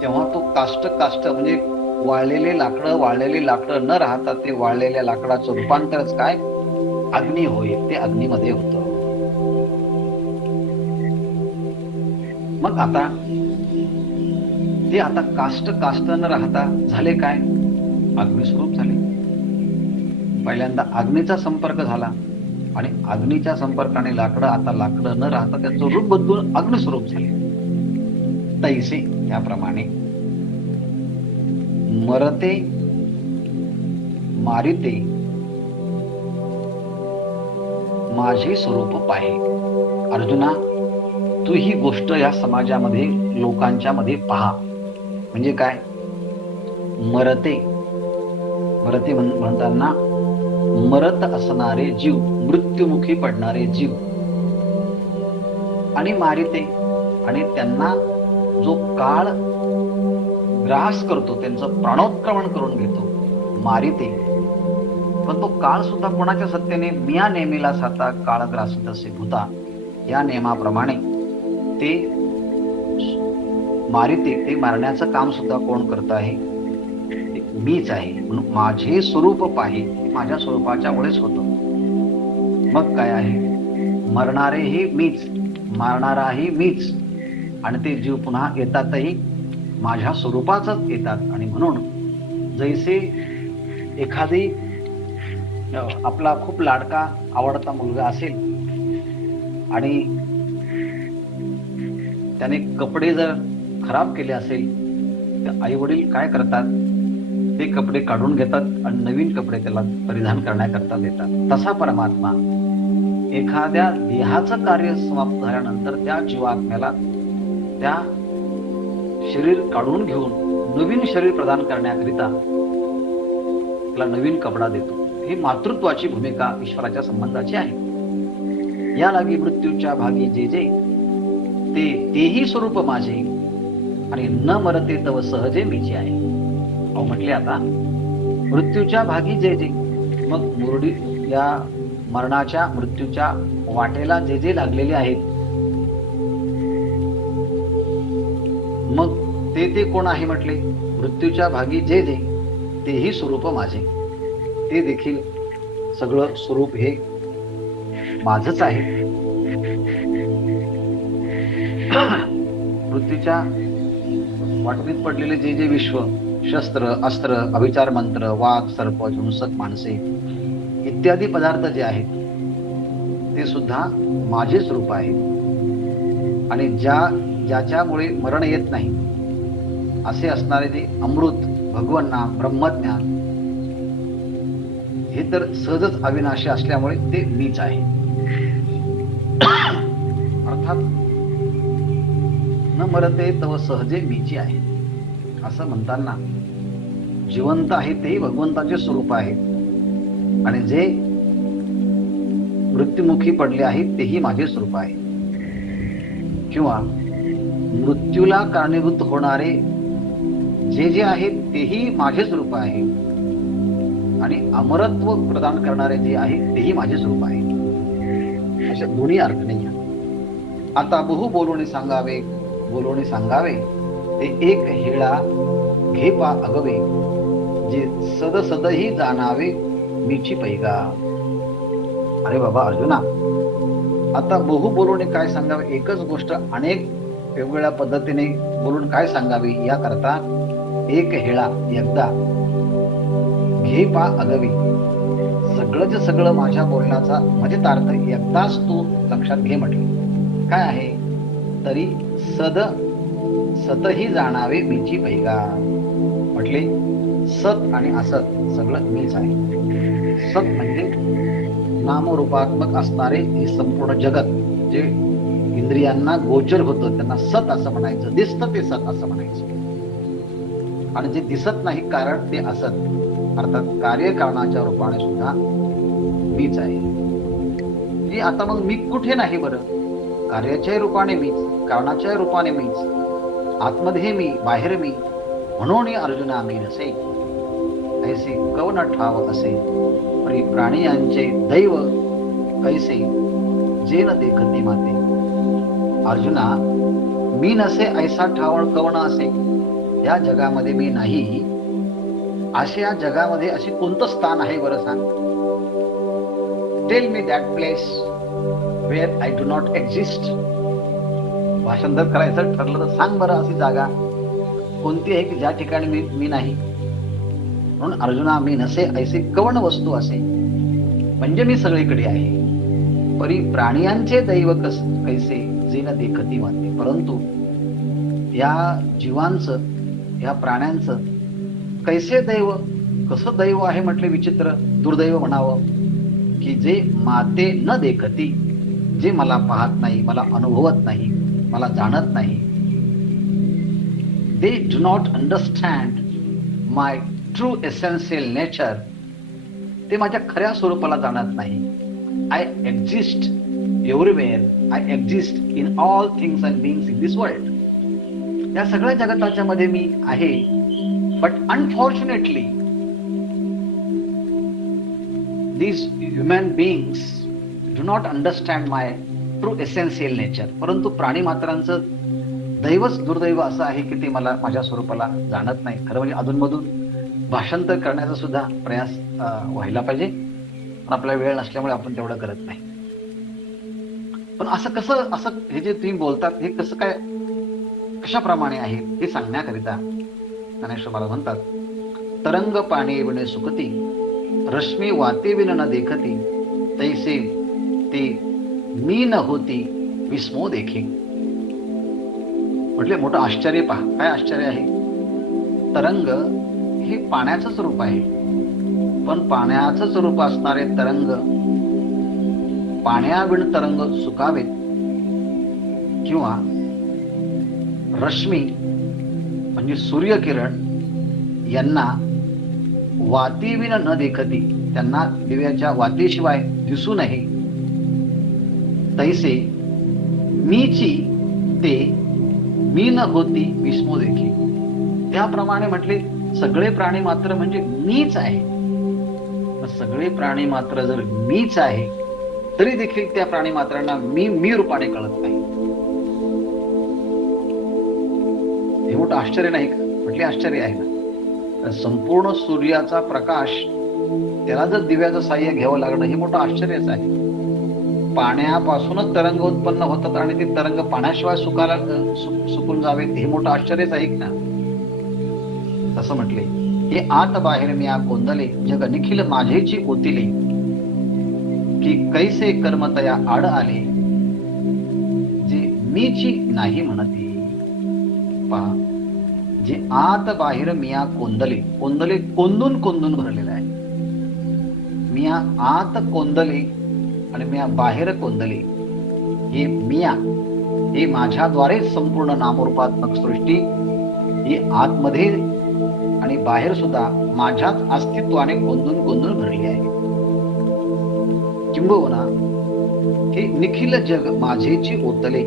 तेव्हा तो काष्ट म्हणजे वाळलेले लाकडं न राहता ते वाळलेल्या लाकडाचं रूपांतरच काय? अग्नी होय. ते अग्नीमध्ये होतं. मग आता ते आता काष्ट न राहता झाले काय? अग्निस्वरूप झाले. पहिल्यांदा अग्नीचा संपर्क झाला आणि अग्नीच्या संपर्काने लाकडं न राहता त्यांचं रूप बदलून अग्निस्वरूप झाले. तैसे त्याप्रमाणे मरते मारिते माझे स्वरूप पाहे. अर्जुना, तू ही गोष्ट या समाजामध्ये लोकांच्या मध्ये पहा. म्हणजे काय? मरते म्हणताना मरत असणारे जीव, मृत्युमुखी पडणारे जीव, आणि मारिते आणि त्यांना जो काळ ग्रास करतो, त्यांचं प्राणोत्क्रमण करून घेतो, मारिते. पण तो काळ सुद्धा कोणाच्या सत्तेने? मिया नेमीला साता काळ ग्रासित असे भूता, या नियमाप्रमाणे ते मारिते, ते मारण्याचं काम सुद्धा कोण करत आहे? ते मीच आहे. म्हणून माझे स्वरूप पाहे, माझ्या स्वरूपाच्या मुळेच होतं. मग काय आहे? मरणारेही मीच, मारणाराही मीच, आणि ते जीव पुन्हा येतातही माझ्या स्वरूपाचंच येतात. आणि म्हणून जैसे एखादी आपला खूप लाडका आवडता मुलगा असेल आणि त्याने कपडे जर खराब केले असेल तर आई वडील काय करतात? ते कपडे काढून घेतात आणि नवीन कपडे त्याला परिधान करण्याकरता देतात. तसा परमात्मा एखाद्या देहाचं कार्य समाप्त झाल्यानंतर त्या जीवात्म्याला त्या शरीर काढून घेऊन नवीन शरीर प्रदान करण्याकरिता त्याला नवीन कपडा देतो. ही मातृत्वाची भूमिका ईश्वराच्या संबंधाची आहे. या लागी मृत्यूच्या भागी जे जे ते तेही स्वरूप माझे, आणि न मरते तव सहजे मीचे आहे. अहो म्हटले आता मृत्यूच्या भागी जे जे, मग मुरडी या मरणाच्या मृत्यूच्या वाटेला जे जे लागलेले आहेत, मग ते कोण आहे म्हटले? मृत्यूच्या भागी जे जे तेही स्वरूप माझे. ते देखील सगळं स्वरूप हे माझच आहे. मृत्यूच्या वाटणीत पडलेले जे जे विश्व, शस्त्र, अस्त्र, अभिचार मंत्र, वाघ, सर्प, हिंसक माणसे इत्यादी पदार्थ जे आहेत ते सुद्धा माझेच रूप आहे. आणि ज्याच्यामुळे मरण येत नाही असे असणारे ते अमृत, भगवन नाम, ब्रह्मज्ञान हे तर सहजच अविनाशी असल्यामुळे ते मीच आहे. अर्थात न मरते तव सहजे मीची आहे असं म्हणताना जिवंत आहे तेही भगवंताचे स्वरूप आहे, आणि जे मृत्युमुखी पडले आहेत तेही माझे स्वरूप आहे. किंवा मृत्यूला कारणीभूत होणारे जे जे आहेत तेही माझे स्वरूप आहे, आणि अमरत्व प्रदान करणारे जे आहे तेही माझे स्वरूप आहे. अशा दोन्ही अर्थ नाही. आता बहु बोलूने सांगावे, बोलूने सांगावे ते एक हेळा घे पा अगवे, जे सद सदही जाणावे मीची पैगा. अरे बाबा अर्जुना, आता बहु बोलूने काय सांगावे? एकच गोष्ट अनेक वेगवेगळ्या पद्धतीने बोलून काय सांगावी याकरता एक हेळा, एकदा, घे पा अगवी, सगळंच सगळं माझ्या बोलण्याचा म्हणजे अर्थ एकदाच तू लक्षात घे म्हटले. काय आहे? तरी सतही जाणावे मीची पैगा. म्हटले सत आणि असत सगळं मीच आहे. सत म्हणजे नामरूपात्मक असणारे हे संपूर्ण जगत जे इंद्रियांना गोचर होतं त्यांना सत असं म्हणायचं, दिसतं ते सत असं म्हणायचं, आणि जे दिसत नाही कारण ते असत, अर्थात कार्यकारणाच्या रूपाने सुद्धा मीच आहे. आता मग मी कुठे नाही बरं? कार्याच्या रूपाने मीच, कारणाच्या रूपाने मीच, आतमध्ये मी, बाहेर मी, म्हणून अर्जुना मी नसे ऐसे कवन ठाव असे, परी प्राणियांचे दैव कैसे जेन देखती माते. अर्जुना, मी नसे ऐसा ठावळ कवन असे, या जगामध्ये मी नाही असे या जगामध्ये असे कोणतं स्थान आहे बरं सांग? Tell me that place where I do not exist. भाषांतर करायचं ठरलं तर सांग बरं अशी जागा कोणती आहे की ज्या ठिकाणी मी नाही. म्हणून अर्जुना, मी नसे ऐसे कवन वस्तू असे, म्हणजे मी सगळीकडे आहे. परी प्राणियांचे दैव कैसे जेन देखती माते. परंतु या जीवांचं, या प्राण्यांचं कैसे दैव, कसं दैव आहे म्हटले विचित्र, दुर्दैव म्हणावं, की जे माते न देखती, जे मला पाहत नाही, मला अनुभवत नाही, मला जाणत नाही. They do not understand my true essential nature. ते माझ्या खऱ्या स्वरूपाला जाणत नाही. I exist everywhere. I exist in all things and beings in this world. या सगळ्या जगताच्या मध्ये मी आहे. But unfortunately, these human beings do not understand my true essential nature. परंतु प्राणी मात्रांचं दैवच दुर्दैव असं आहे की ते मला माझ्या स्वरूपाला जाणत नाही. खरं म्हणजे अधूनमधून भाषांतर करण्याचा सुद्धा प्रयास व्हायला पाहिजे, पण आपल्याला वेळ नसल्यामुळे आपण तेवढं करत नाही. पण असं कसं, असं हे जे तुम्ही बोलतात हे कसं काय, कशाप्रमाणे आहे हे सांगण्याकरिता ज्ञानेश्वर महाराज म्हणतात, तरंग पाणी विणे सुकती, रश्मी वाते विन न देखती, तैसे ते मी न होती विस्मो देखे. म्हटले मोठं आश्चर्य पहा. काय आश्चर्य आहे? तरंग हे पाण्याचंच रूप आहे, पण पाण्याचंच रूप असणारे तरंग पाण्याविण तरंग सुकावेत, किंवा रश्मी म्हणजे सूर्यकिरण यांना वातीविन न देखती, त्यांना दिव्याच्या वातीशिवाय दिसू नये, तैसे मीची ते मी न होती विस्मो देखी. त्याप्रमाणे म्हटले सगळे प्राणी मात्र म्हणजे मीच आहे. सगळे प्राणी मात्र जर मीच आहे तरी देखील त्या प्राणी मात्रांना मी रूपाने कळत नाही. हे मोठं आश्चर्य नाही का? म्हटले आश्चर्य आहे ना. संपूर्ण सूर्याचा प्रकाश त्याला जर दिव्याचं साह्य घ्यावं लागणं हे मोठं आश्चर्यच आहे. पाण्यापासूनच तरंग उत्पन्न होतात आणि ते तरंग पाण्याशिवाय सुकून जावेत हे मोठं आश्चर्यच आहे ना. तसं म्हटले, हे आत बाहेर मी आ गोंदले, जग निखिल माझेची ओतिले, की कैसे कर्मतया आड आले, जे मीची नाही म्हणती. पहा, जे आत बाहेर मिया कोंदले, कोंदले कोंदून कोंदून भरलेलं आहे. मिया आत कोंदले आणि मिया बाहेर कोंदले. हे मिया हे माझ्याद्वारेच संपूर्ण नामरूपात्मक सृष्टी ही आतमध्ये आणि बाहेर सुद्धा माझ्याच अस्तित्वाने कोंदून कोंदून भरली आहे. किंबहुना हे निखिल जग माझेची ओतले,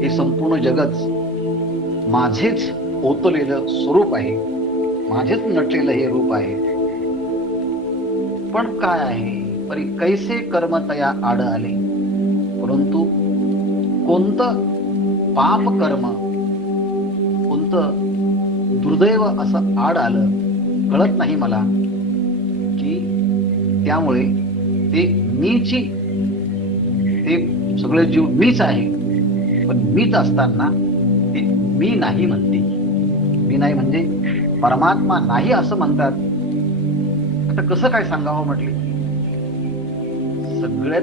हे संपूर्ण जगच माझेच ओतलेलं स्वरूप आहे, माझेच नटलेलं हे रूप आहे. पण काय आहे? परी कैसे कर्म तया आड आले, परंतु कोणतं पाप कर्म, कोणतं दुर्दैव असं आड आलं कळत नाही मला, की त्यामुळे ते मीची, ते सगळे जीव मीच आहे, पण मीच असताना ते मी नाही म्हणते. मी नाही म्हणजे परमात्मा नाही असं म्हणतात. आता कसं काय सांगावं म्हटले? सगळ्यात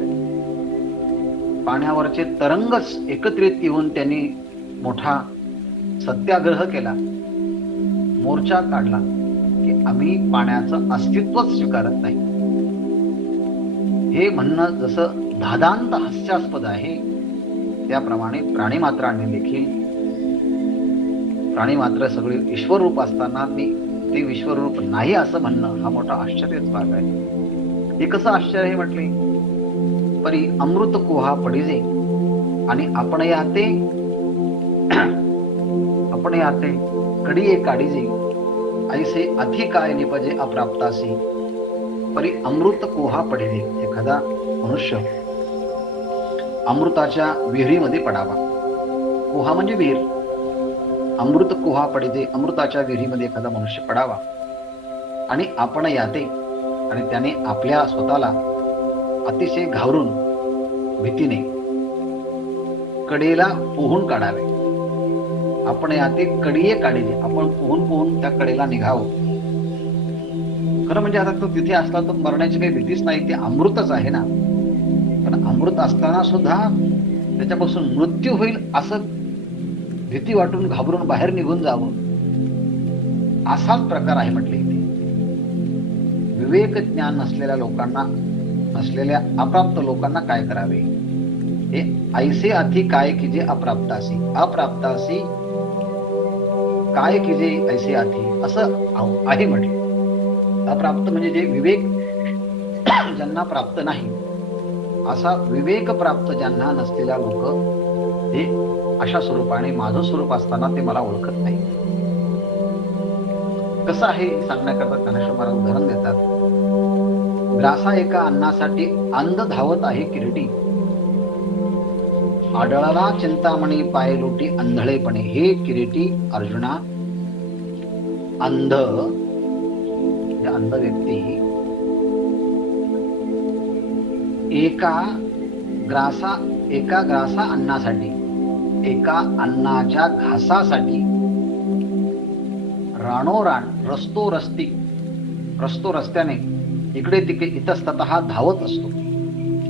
पाण्यावरचे तरंगच एकत्रित येऊन त्यांनी मोठा सत्याग्रह केला, मोर्चा काढला की आम्ही पाण्याचं अस्तित्वच स्वीकारत नाही. हे म्हणणं जसं धादांत हास्यास्पद आहे, त्याप्रमाणे प्राणीमात्रांनी देखील, प्राणीमात्र सगळे ईश्वररूप असताना ते विश्वरूप नाही असं म्हणणं हा मोठा आश्चर्यच भाग आहे. हे कसं आश्चर्य आहे म्हटले? परी अमृत कोहा पडिजे आणि आपण याते कडिये काढिजे, ऐसे अति काय निपजे अप्राप्तासी. परी अमृत कोहा पडिजे, एखादा मनुष्य अमृताच्या विहिरीमध्ये पडावा. कोहा म्हणजे विहीर. अमृत कोहा पडिजे, अमृताच्या विहिरीमध्ये एखादा मनुष्य पडावा आणि आपण याते, आणि त्याने आपल्या स्वतःला अतिशय घाबरून भीतीने कडेला पोहून काढावे. आपण याते कडिये काढिले, आपण पोहून त्या कडेला निघावं. खरं म्हणजे आता तो तिथे असला तर मरण्याची काही भीतीच नाही, ते अमृतच आहे ना. पण अमृत असताना सुद्धा त्याच्यापासून मृत्यू होईल असं भीती वाटून घाबरून बाहेर निघून जावं, असाच प्रकार आहे म्हटले इथे. विवेक ज्ञान नसलेल्या लोकांना, नसलेल्या अप्राप्त लोकांना काय करावे? हे ऐसे अति काय किजे अप्राप्तासी, अप्राप्तासी काय किजे ऐसे अति, असं आहे म्हटले. अप्राप्त म्हणजे जे विवेक ज्यांना प्राप्त नाही, असा विवेक प्राप्त ज्यांना नसलेल्या लोक हे अशा स्वरूपाने माझं स्वरूप असताना ते मला ओळखत नाही. कसं आहे सांगण्याकरता ज्ञानेश्वर महाराज उदाहरण देतात. ग्रासा एका अन्नासाठी अंध धावत आहे किरटी, आढळला चिंतामणी पायलोटी अंधळेपणे. हे किरीटी अर्जुना, अंध म्हणजे अंध व्यक्ती एका ग्रासा अन्नासाठी, एका अन्नाच्या घासासाठी राणोराण रस्त्याने इकडे तिकडे इतस्ततः धावत असतो.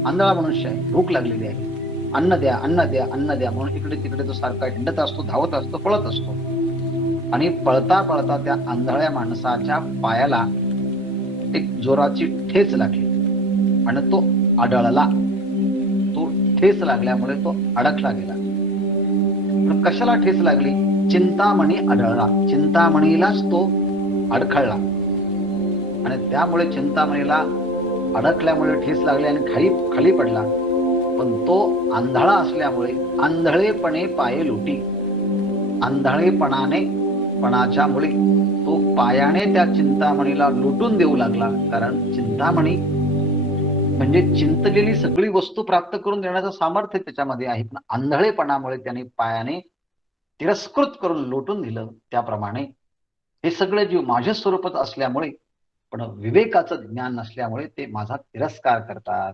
आंधळा मनुष्य आहे, भूक लागलेली आहे, अन्न द्या अन्न द्या अन्न द्या म्हणून इकडे तिकडे तो सारखा हिंडत असतो, धावत असतो, पळत असतो. आणि पळता पळता त्या आंधळ्या माणसाच्या पायाला एक जोराची ठेच लागली आणि तो आढळला. तो ठेच लागल्यामुळे तो अडकला गेला. पण कशाला ठेच लागली? चिंतामणी आढळला, चिंतामणीलाच तो अडखळला आणि त्यामुळे चिंतामणीला अडकल्यामुळे ठेच लागली आणि खाली पडला. पण तो आंधळा असल्यामुळे आंधळेपणे पाये लोटी, पणाच्यामुळे तो पायाने त्या चिंतामणीला लुटून देऊ लागला. कारण चिंतामणी म्हणजे चिंतलेली सगळी वस्तू प्राप्त करून देण्याचं सामर्थ्य त्याच्यामध्ये आहे. पण आंधळेपणामुळे त्याने पायाने तिरस्कृत करून लोटून दिलं. त्याप्रमाणे हे सगळे जीव माझ्या स्वरूपात असल्यामुळे पण विवेकाचं ज्ञान नसल्यामुळे ते माझा तिरस्कार करतात.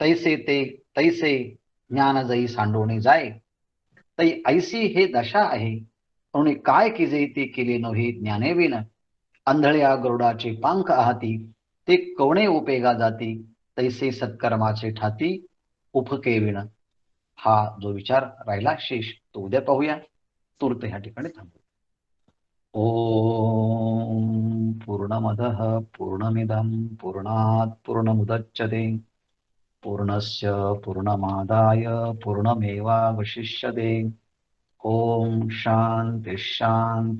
तैसे ज्ञान जई सांडोणे जाय, तै ऐसी हे दशा आहे. म्हणून काय किजे ते केले नव्हे ज्ञाने विन, आंधळ्या गरुडाचे पांख आहाती, ते कवणे उपेगा जाती, तैसे सत्कर्माचे ठाती उपके विण. हा जो विचार राहिला शेष तो उद्या पाहूया. तूर्त ह्या ठिकाणी थांबू. ओम पूर्णमदः पूर्णमिदं पूर्णात् पूर्णमुदच्यते, पूर्णस्य पूर्णमादाय पूर्णमेवावशिष्यते. ओम शांती शांती.